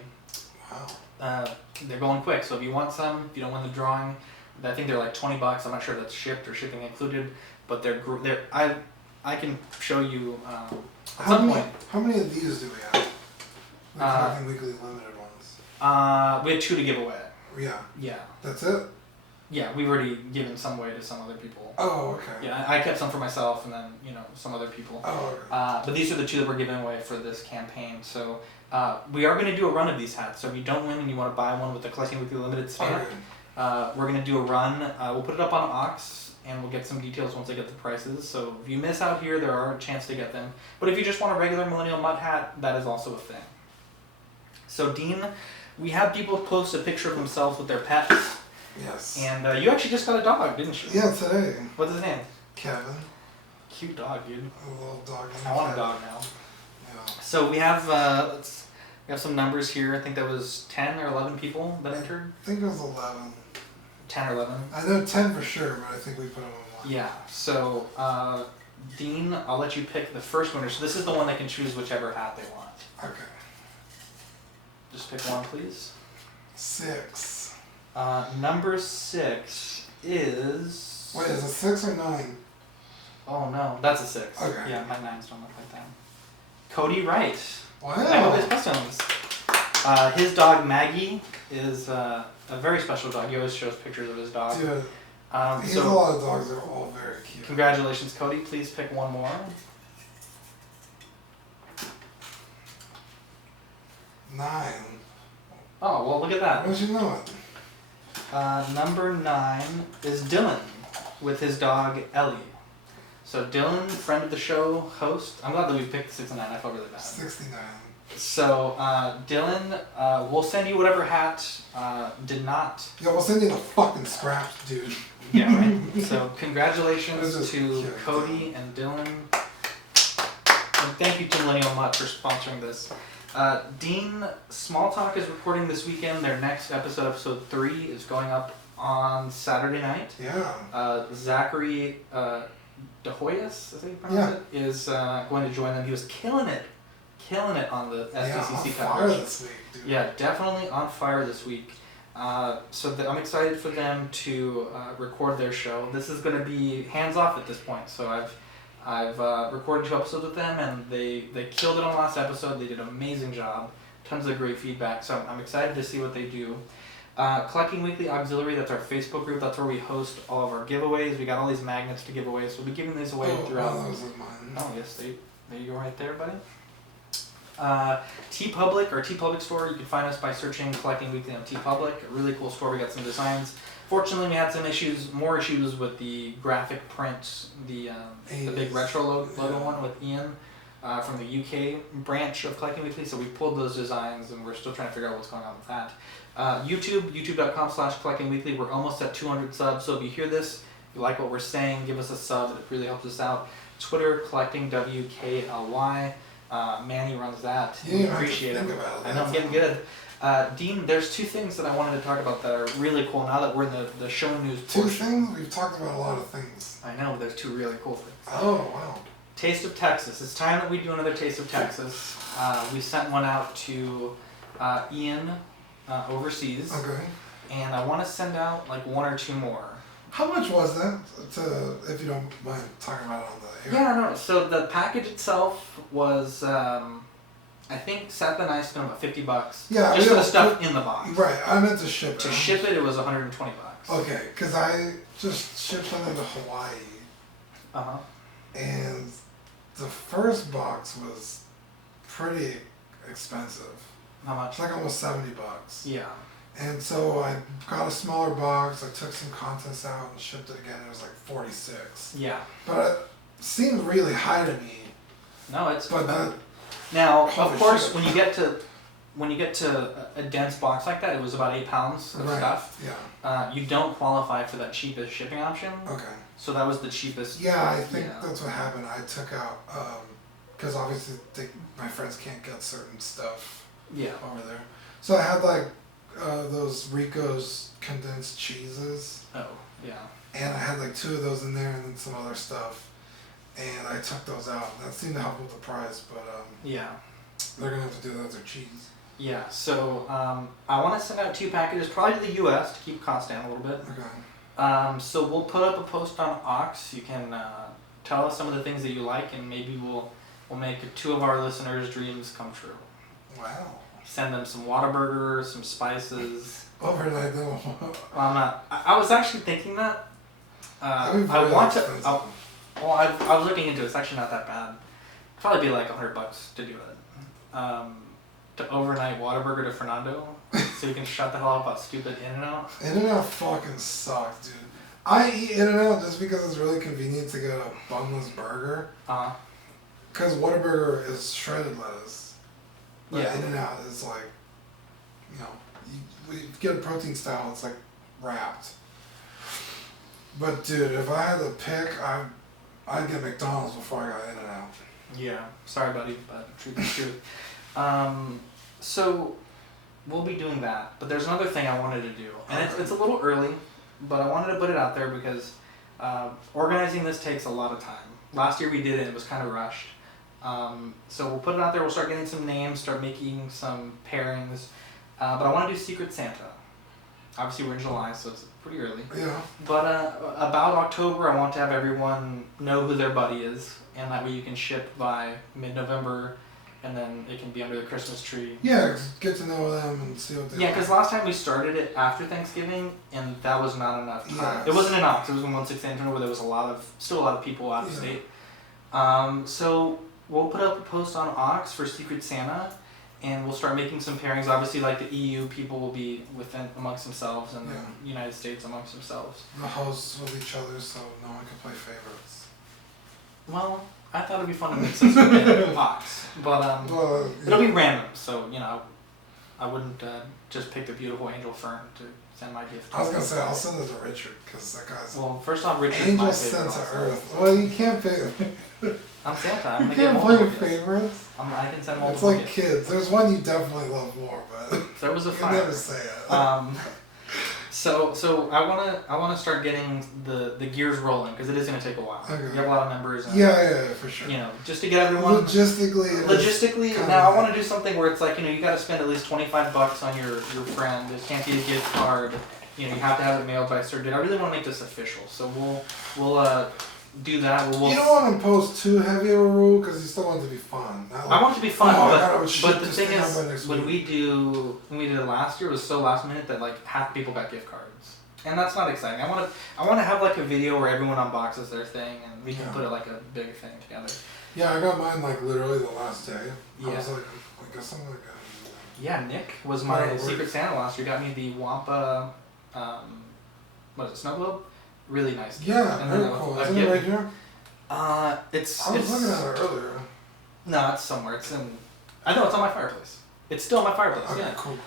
Wow. They're going quick. So if you want some, if you don't win the drawing, I think they're like $20. I'm not sure if that's shipped or shipping included, but they're I can show you at some point. How many of these do we have? The Collecting Weekly Limited ones. We had 2 to give away. Yeah. Yeah. That's it? Yeah, we've already given some away to some other people. Oh, okay. Yeah, I kept some for myself and then, you know, some other people. Oh, okay. But these are the 2 that we're giving away for this campaign. So we are going to do a run of these hats. So if you don't win and you want to buy one with the Collecting Weekly Limited stamp, Okay. we're going to do a run. We'll put it up on Ox and we'll get some details once I get the prices. So if you miss out here, there are a chance to get them. But if you just want a regular Millennial Mutt hat, that is also a thing. So Dean, we have people post a picture of themselves with their pets. Yes. And you actually just got a dog, didn't you? Yeah, today. What's his name? Kevin. Cute dog, dude. A little dog. I want a dog now. Yeah. So we have we have some numbers here. I think there was 10 or 11 people that entered. I think it was 11. 10 or 11. I know 10 for sure, but I think we put them on one. Yeah. So Dean, I'll let you pick the first winner. So this is the one that can choose whichever hat they want. Okay. Just pick one, please. 6. Number 6 is. Wait, is it 6 or 9? Oh no, that's a 6. Okay. Yeah, my 9s don't look like that. Cody Wright. Wow. I know his customs. His dog Maggie is a very special dog. He always shows pictures of his dog. Dude, he has a So lot of dogs that are all very cute. congratulations, Cody. Please pick one more. 9. Oh well, look at that. How'd you know it? Number 9 is Dylan with his dog Ellie. So Dylan, friend of the show, host. I'm glad that we picked 6 and 9. I felt really bad. 69. So Dylan, we'll send you whatever hat did not. Yo, we'll send you the fucking scraps, dude. Yeah, right. So This congratulations is to cute. Cody and Dylan. And thank you to Millennial Mutt for sponsoring this. Dean, Small Talk is recording this weekend. Their next episode 3, is going up on Saturday night. Yeah. Zachary De Hoyos, is that how you pronounce it? Is going to join them. He was killing it on the Yeah, SDCC on fire coverage. this week, dude. Yeah, definitely on fire this week. I'm excited for them to record their show. This is going to be hands off at this point. So I've recorded 2 episodes with them, and they killed it on the last episode. They did an amazing job. Tons of great feedback, so I'm excited to see what they do. Collecting Weekly Auxiliary, that's our Facebook group. That's where we host all of our giveaways. We got all these magnets to give away, so we'll be giving these away throughout. Oh, those are mine. Oh, yes, there you go right there, buddy. TeePublic, or TeePublic store, you can find us by searching Collecting Weekly on TeePublic. A really cool store. We got some designs. Fortunately, we had some more issues with the graphic print, the big retro logo one with Ian from the UK branch of Collecting Weekly. So we pulled those designs, and we're still trying to figure out what's going on with that. youtube.com/Collecting Weekly. We're almost at 200 subs. So if you hear this, if you like what we're saying, give us a sub. It really helps us out. Twitter, Collecting WKLY. Manny runs that. You appreciate it. I know I'm getting good. Dean, there's 2 things that I wanted to talk about that are really cool now that we're in the show news portion. 2 things? We've talked about a lot of things. I know, there's 2 really cool things. Oh, wow. Taste of Texas. It's time that we do another Taste of Texas. We sent one out to Ian overseas. Okay. And I want to send out like 1 or 2 more. How much was that, if you don't mind talking about it on the air? Yeah, no. So the package itself was, I think, Seth and I spent about $50. Yeah, just for the stuff in the box. Right, I meant to ship it. To ship it was $120. Okay, because I just shipped something to Hawaii. Uh-huh. And the first box was pretty expensive. How much? It's like almost $70. Yeah. And so I got a smaller box, I took some contents out and shipped it again, it was like 46. Yeah. But it seemed really high to me. No, it's. But that, now, of holy course, shit. when you get to a dense box like that, it was about 8 pounds of right, stuff. yeah, You don't qualify for that cheapest shipping option. okay. So that was the cheapest. Yeah, I think that's what happened. I took out, because obviously my friends can't get certain stuff Yeah. over there. So I had like those Rico's condensed cheeses, Oh, yeah. and I had like 2 of those in there and then some other stuff. And I took those out. That seemed to help with the price, but Yeah. they're going to have to do that with their cheese. Yeah. So I want to send out 2 packages, probably to the U.S. to keep costs down a little bit. Okay. So we'll put up a post on Ox. You can tell us some of the things that you like, and maybe we'll make 2 of our listeners' dreams come true. Wow. Send them some Whataburger, some spices. Overnight though. Well, I'm not. I was actually thinking that. That'd be I really want to. expensive. I was looking into it. It's actually not that bad. Probably be like $100 to do it. To overnight Whataburger to Fernando, so you can shut the hell up about stupid In-N-Out. In-N-Out fucking sucks, dude. I eat In-N-Out just because it's really convenient to get a bunless burger. Because Whataburger is shredded lettuce. But Yeah. In-N-Out is like, you get a protein style, it's like wrapped. But dude, if I had to pick, I'd get McDonald's before I got In-N-Out. Yeah. Sorry, buddy, but truth is truth. So we'll be doing that. But there's another thing I wanted to do, and it's a little early, but I wanted to put it out there because organizing this takes a lot of time. Last year we did it; it was kind of rushed. So we'll put it out there. We'll start getting some names, start making some pairings. But I want to do Secret Santa. Obviously, we're in July, so it's pretty early. Yeah. But about October, I want to have everyone know who their buddy is, and that way you can ship by mid-November, and then it can be under the Christmas tree. Yeah, get to know them and see what they Yeah, like. because last time we started it after Thanksgiving, and that was not enough time. Yes. It wasn't in Ox, it was in 168 where there was still a lot of people out of state. So we'll put up a post on Ox for Secret Santa, and we'll start making some pairings. Obviously, like the EU people will be amongst themselves, and the United States amongst themselves. The hosts with each other so no one can play favorites. Well, I thought it'd be fun to mix this with Ox, but it'll be random. So I wouldn't just pick the beautiful Angel Fern to send my gift. I was gonna say I'll send it to Richard because that guy's Well, first off, Richard's angel my sent favorite. to Earth. Well, you can't pick. I'm Santa. I'm You gonna can't get play multiple gifts. favorites. I can send It's multiple like gifts. kids. There's one you definitely love more, but There was a you fire. never say it. So I wanna start getting the gears rolling because it is gonna take a while. Okay. You have a lot of members. And, yeah, for sure. Just to get everyone. Logistically, Now I want to do something where it's like you got to spend at least $25 on your friend. It can't be a gift card. You have to have it mailed by a certain date. I really want to make this official, so we'll do that. We'll You don't want to post too heavy of a rule because you still want it to be fun. Not like, I want it to be fun, oh, I gotta but ship the this thing thing out is, by next when week. we did it last year, it was so last minute that like half the people got gift cards, and that's not exciting. I want to have like a video where everyone unboxes their thing, and we can Yeah. put it like a big thing together. Yeah, I got mine like literally the last day. Yeah. I was like, I guess I'm gonna go. Yeah, Nick was my Yeah, Secret Santa last year. Got me the Wampa, what is it, snow globe? Really nice gift. Yeah, And very then cool. a Isn't it gift- right here? It's I was looking at it earlier. No, it's somewhere. It's in. I know it's on my fireplace. It's still on my fireplace. Okay, Yeah. cool.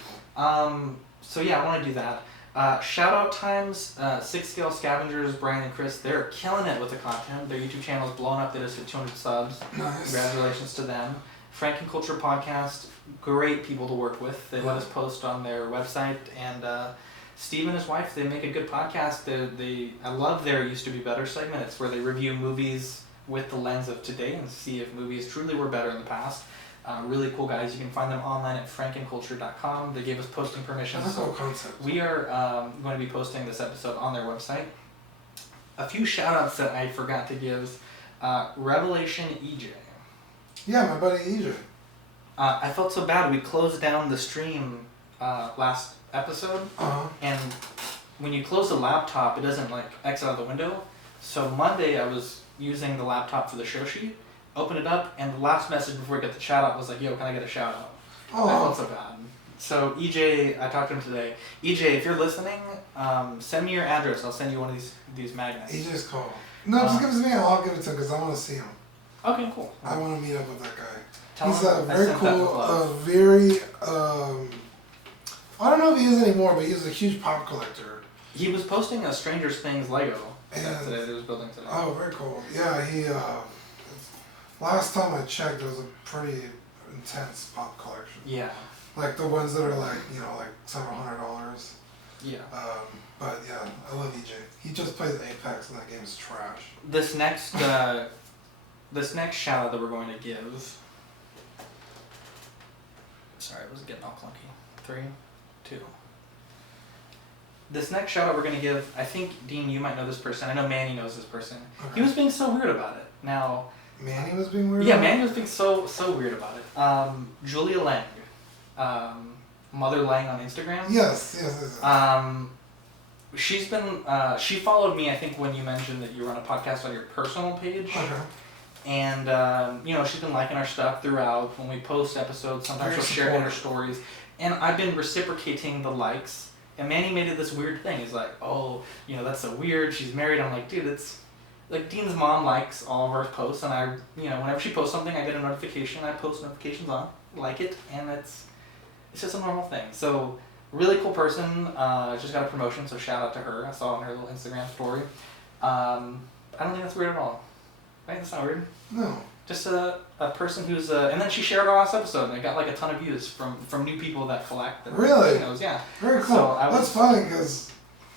So yeah, I want to do that. Shout out times, 6 Scale Scavengers, Brian and Chris, they're killing it with the content. Their YouTube channel is blowing up. They just hit 200 subs. Nice. Congratulations to them. Frank and Culture Podcast, great people to work with. They let us post on their website, and Steve and his wife, they make a good podcast. I love their Used to Be Better segment. It's where they review movies with the lens of today and see if movies truly were better in the past. Really cool guys. You can find them online at frankandculture.com. They gave us posting permission, That's a so cool concept. we are going to be posting this episode on their website. A few shout outs that I forgot to give. Revelation EJ. Yeah, my buddy EJ. I felt so bad. We closed down the stream last episode, and when you close the laptop, it doesn't like exit out the window. So Monday, I was using the laptop for the show sheet, opened it up, and the last message before I get the shout out was like, "Yo, can I get a shout out?" I felt so bad. So EJ, I talked to him today. EJ, if you're listening, send me your address. I'll send you one of these magnets. EJ's cool. No, just give it to me. I'll give it to him because I want to see him. Okay, cool. I want to meet up with that guy. Tell He's him I very sent that cool, love. very. I don't know if he is anymore, but he's a huge pop collector. He was posting a Stranger Things Lego set And- today that he was building today. Oh, very cool. Yeah, he. Last time I checked, it was a pretty intense pop collection. Yeah, Like the ones that are like like several $100. yeah. But yeah, I love EJ. He just plays Apex, and that game is trash. This next shout out that we're going to give. Sorry, it was getting all clunky. 3, 2. This next shout out we're going to give, I think, Dean, you might know this person. I know Manny knows this person. Okay. He was being so weird about it. Now, Manny was being weird. yeah, Manny was being so weird about it. Julia Lang, Mother Lang on Instagram. Yes. She's been, she followed me, I think, when you mentioned that you run a podcast on your personal page. Okay. And, she's been liking our stuff throughout. When we post episodes, sometimes Very she'll share it in her supportive. stories. And I've been reciprocating the likes. And Manny made it this weird thing. He's like, oh, that's so weird. She's married. I'm like, dude, it's... Like, Dean's mom likes all of our posts. And I, whenever she posts something, I get a notification. I post notifications on, like it. And it's just a normal thing. So, really cool person. Just got a promotion, so shout out to her. I saw it on her little Instagram story. I don't think that's weird at all. Right? That's not weird. No. Just a person who's and then she shared our last episode and it got like a ton of views from new people that collect. And Really? Yeah. Very cool. So I That's was- funny because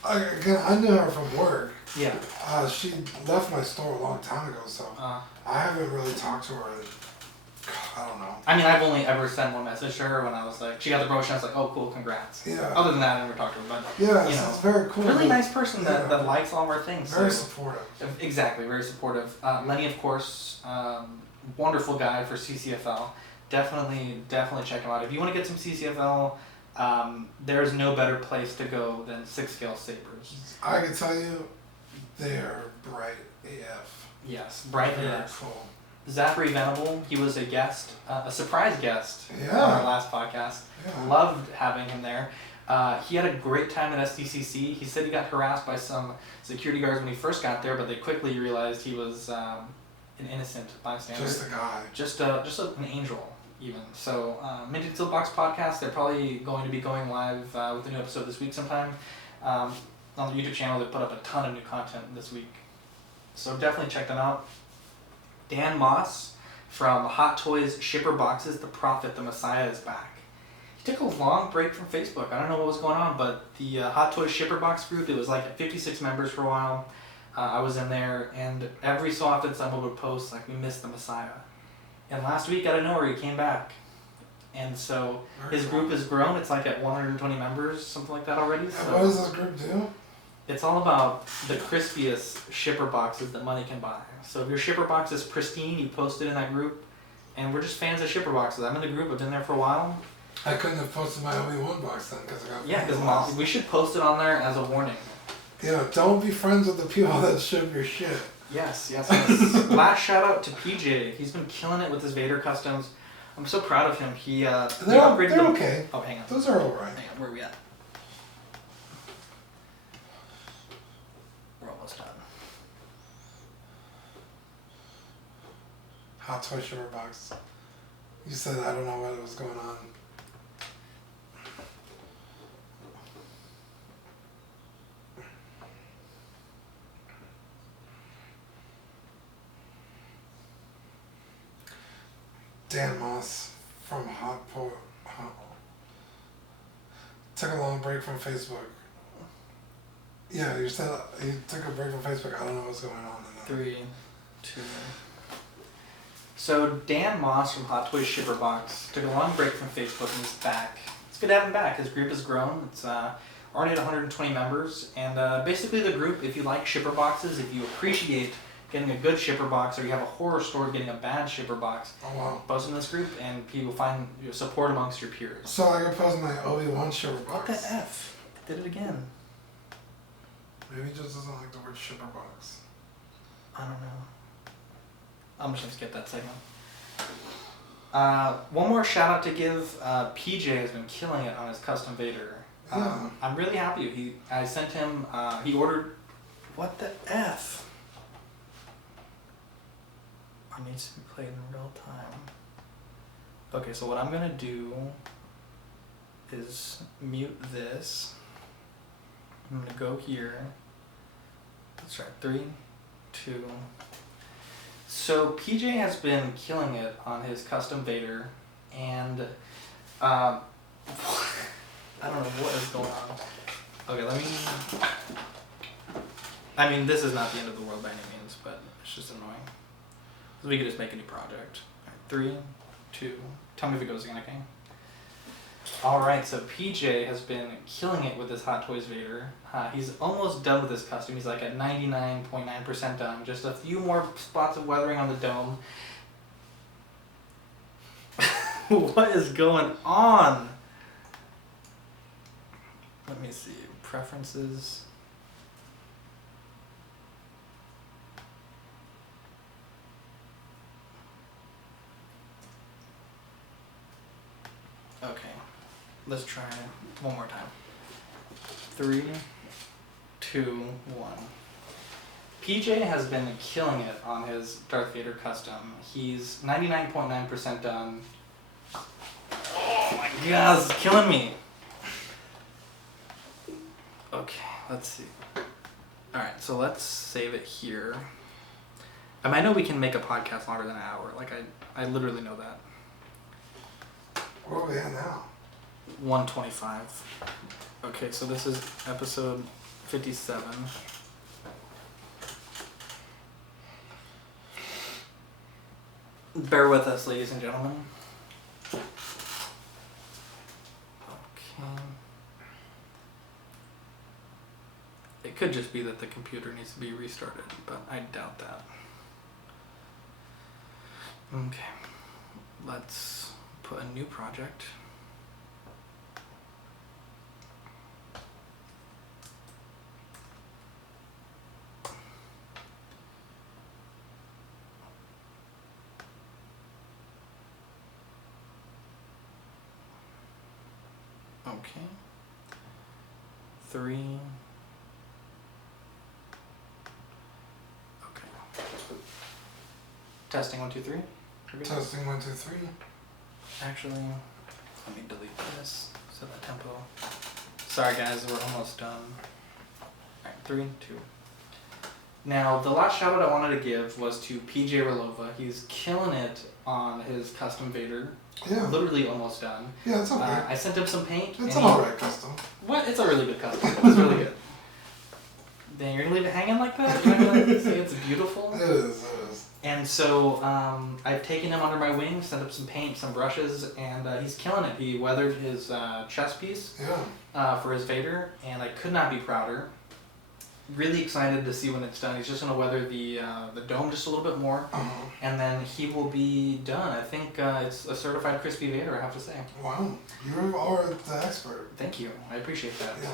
I knew her from work. Yeah. She left my store a long time ago, so Uh, I haven't really talked to her. I don't know. I mean, I've only ever sent one message to her when I was like, she got the promotion. I was like, oh, cool, congrats. Yeah. Other than that, I never talked to her. But Yeah, you it's, know, it's very cool. really but nice person that likes all of our things. Very so- supportive. Exactly, very supportive. Lenny, of course, wonderful guy for CCFL. Definitely check him out. If you want to get some CCFL, there's no better place to go than 6 Scale Sabres. I can tell you, they're bright AF. Yes, bright Very AF. cool. Zachary Venable, he was a guest, a surprise guest Yeah. on our last podcast. Yeah. Loved having him there. He had a great time at SDCC. He said he got harassed by some security guards when he first got there, but they quickly realized he was an innocent bystander. Just a guy. Just an angel, even. So, Minted Steel Box Podcast, they're probably going to be going live with a new episode this week sometime. On the YouTube channel, they put up a ton of new content this week. So definitely check them out. Dan Moss from Hot Toys Shipper Boxes, The Prophet, the Messiah is back. He took a long break from Facebook. I don't know what was going on, but the Hot Toys Shipper Box group, it was like at 56 members for a while. I was in there, and every so often someone would post, like, we missed the Messiah. And last week, out of nowhere, he came back. And so Very his cool. group has grown. It's like at 120 members, something like that already. And So what does this group do? it's all about the crispiest shipper boxes that money can buy. So if your shipper box is pristine, you post it in that group, and we're just fans of shipper boxes. I'm in the group, I've been there for a while. I couldn't have posted my Obi-Wan box then because I got. Yeah, because we should post it on there as a warning. Yeah, don't be friends with the people that ship your shit. Yes. Last shout out to PJ. He's been killing it with his Vader customs. I'm so proud of him. He They're okay. Oh, hang on. Those are alright. Hang on, where are we at? We're almost done. Hot Toy shipper box. You said I don't know what was going on. Dan Moss from took a long break from Facebook. Yeah, you said he took a break from Facebook. I don't know what's going on. 3, 2. So Dan Moss from Hot Toys Shipper Box took a long break from Facebook and he's back. It's good to have him back. His group has grown. It's already at 120 members. And basically the group, if you like shipper boxes, if you appreciate getting a good shipper box, or you have a horror story getting a bad shipper box, post in this group and people find support amongst your peers. So I can post my Obi-Wan shipper box. What the F? Did it again. Maybe he just doesn't like the word shipper box. I don't know. I'm just gonna skip that segment. One more shout out to give. PJ has been killing it on his custom Vader. I'm really happy. I sent him. He ordered. What the F? It needs to be played in real time. Okay, so what I'm gonna do is mute this. I'm gonna go here. Let's try 3, 2. So PJ has been killing it on his custom Vader, and I don't know what is going on. Okay, I mean, this is not the end of the world by any means, but it's just annoying. So we could just make a new project. All right, 3, 2. Tell me if it goes again, okay? Alright, so PJ has been killing it with this Hot Toys Vader. He's almost done with his custom. He's like at 99.9% done. Just a few more spots of weathering on the dome. What is going on? Let me see. Preferences. Okay. Let's try one more time. 3, 2, 1. PJ has been killing it on his Darth Vader custom. He's 99.9% done. Oh my god, this is killing me. Okay, let's see. Alright, so let's save it here. I know we can make a podcast longer than an hour. Like, I literally know that. Where are we at now? 125. Okay, so this is episode 57. Bear with us, ladies and gentlemen. Okay. It could just be that the computer needs to be restarted, but I doubt that. Okay. Let's put a new project. Okay. 3. Okay. Testing 1, 2, 3. Testing 1, 2, 3. Actually, let me delete this. Set the tempo. Sorry guys, we're almost done. Alright, 3, 2. Now, the last shout out I wanted to give was to PJ Relova. He's killing it on his custom Vader. Yeah. Literally almost done. Yeah, it's okay. I sent him some paint. It's an alright custom. What? It's a really good custom. It's really good. Then you're gonna leave it hanging like that? You're gonna say it's beautiful? It is. And so I've taken him under my wing, sent up some paint, some brushes, and he's killing it. He weathered his chest piece for his Vader, and I could not be prouder. really excited to see when it's done. He's just gonna weather the dome just a little bit more, and then he will be done. I think it's a certified crispy Vader, I have to say. Wow, you are the expert. Thank you. I appreciate that. Yeah.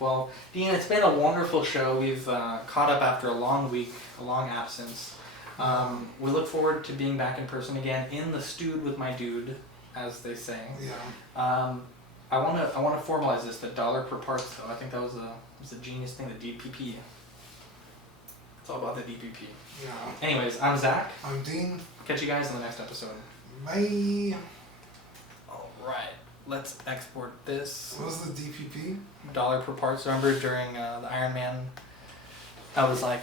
Well, Dean, it's been a wonderful show. We've caught up after a long week, a long absence. We look forward to being back in person again, in the stewed with my dude, as they say. Yeah. I wanna formalize this. The $1 per parts, though. I think that was a genius thing. The DPP. It's all about the DPP. Yeah. Anyways, I'm Zach. I'm Dean. Catch you guys in the next episode. Bye. All right. Let's export this. What was the DPP? $1 per parts. Remember during the Iron Man, I was like,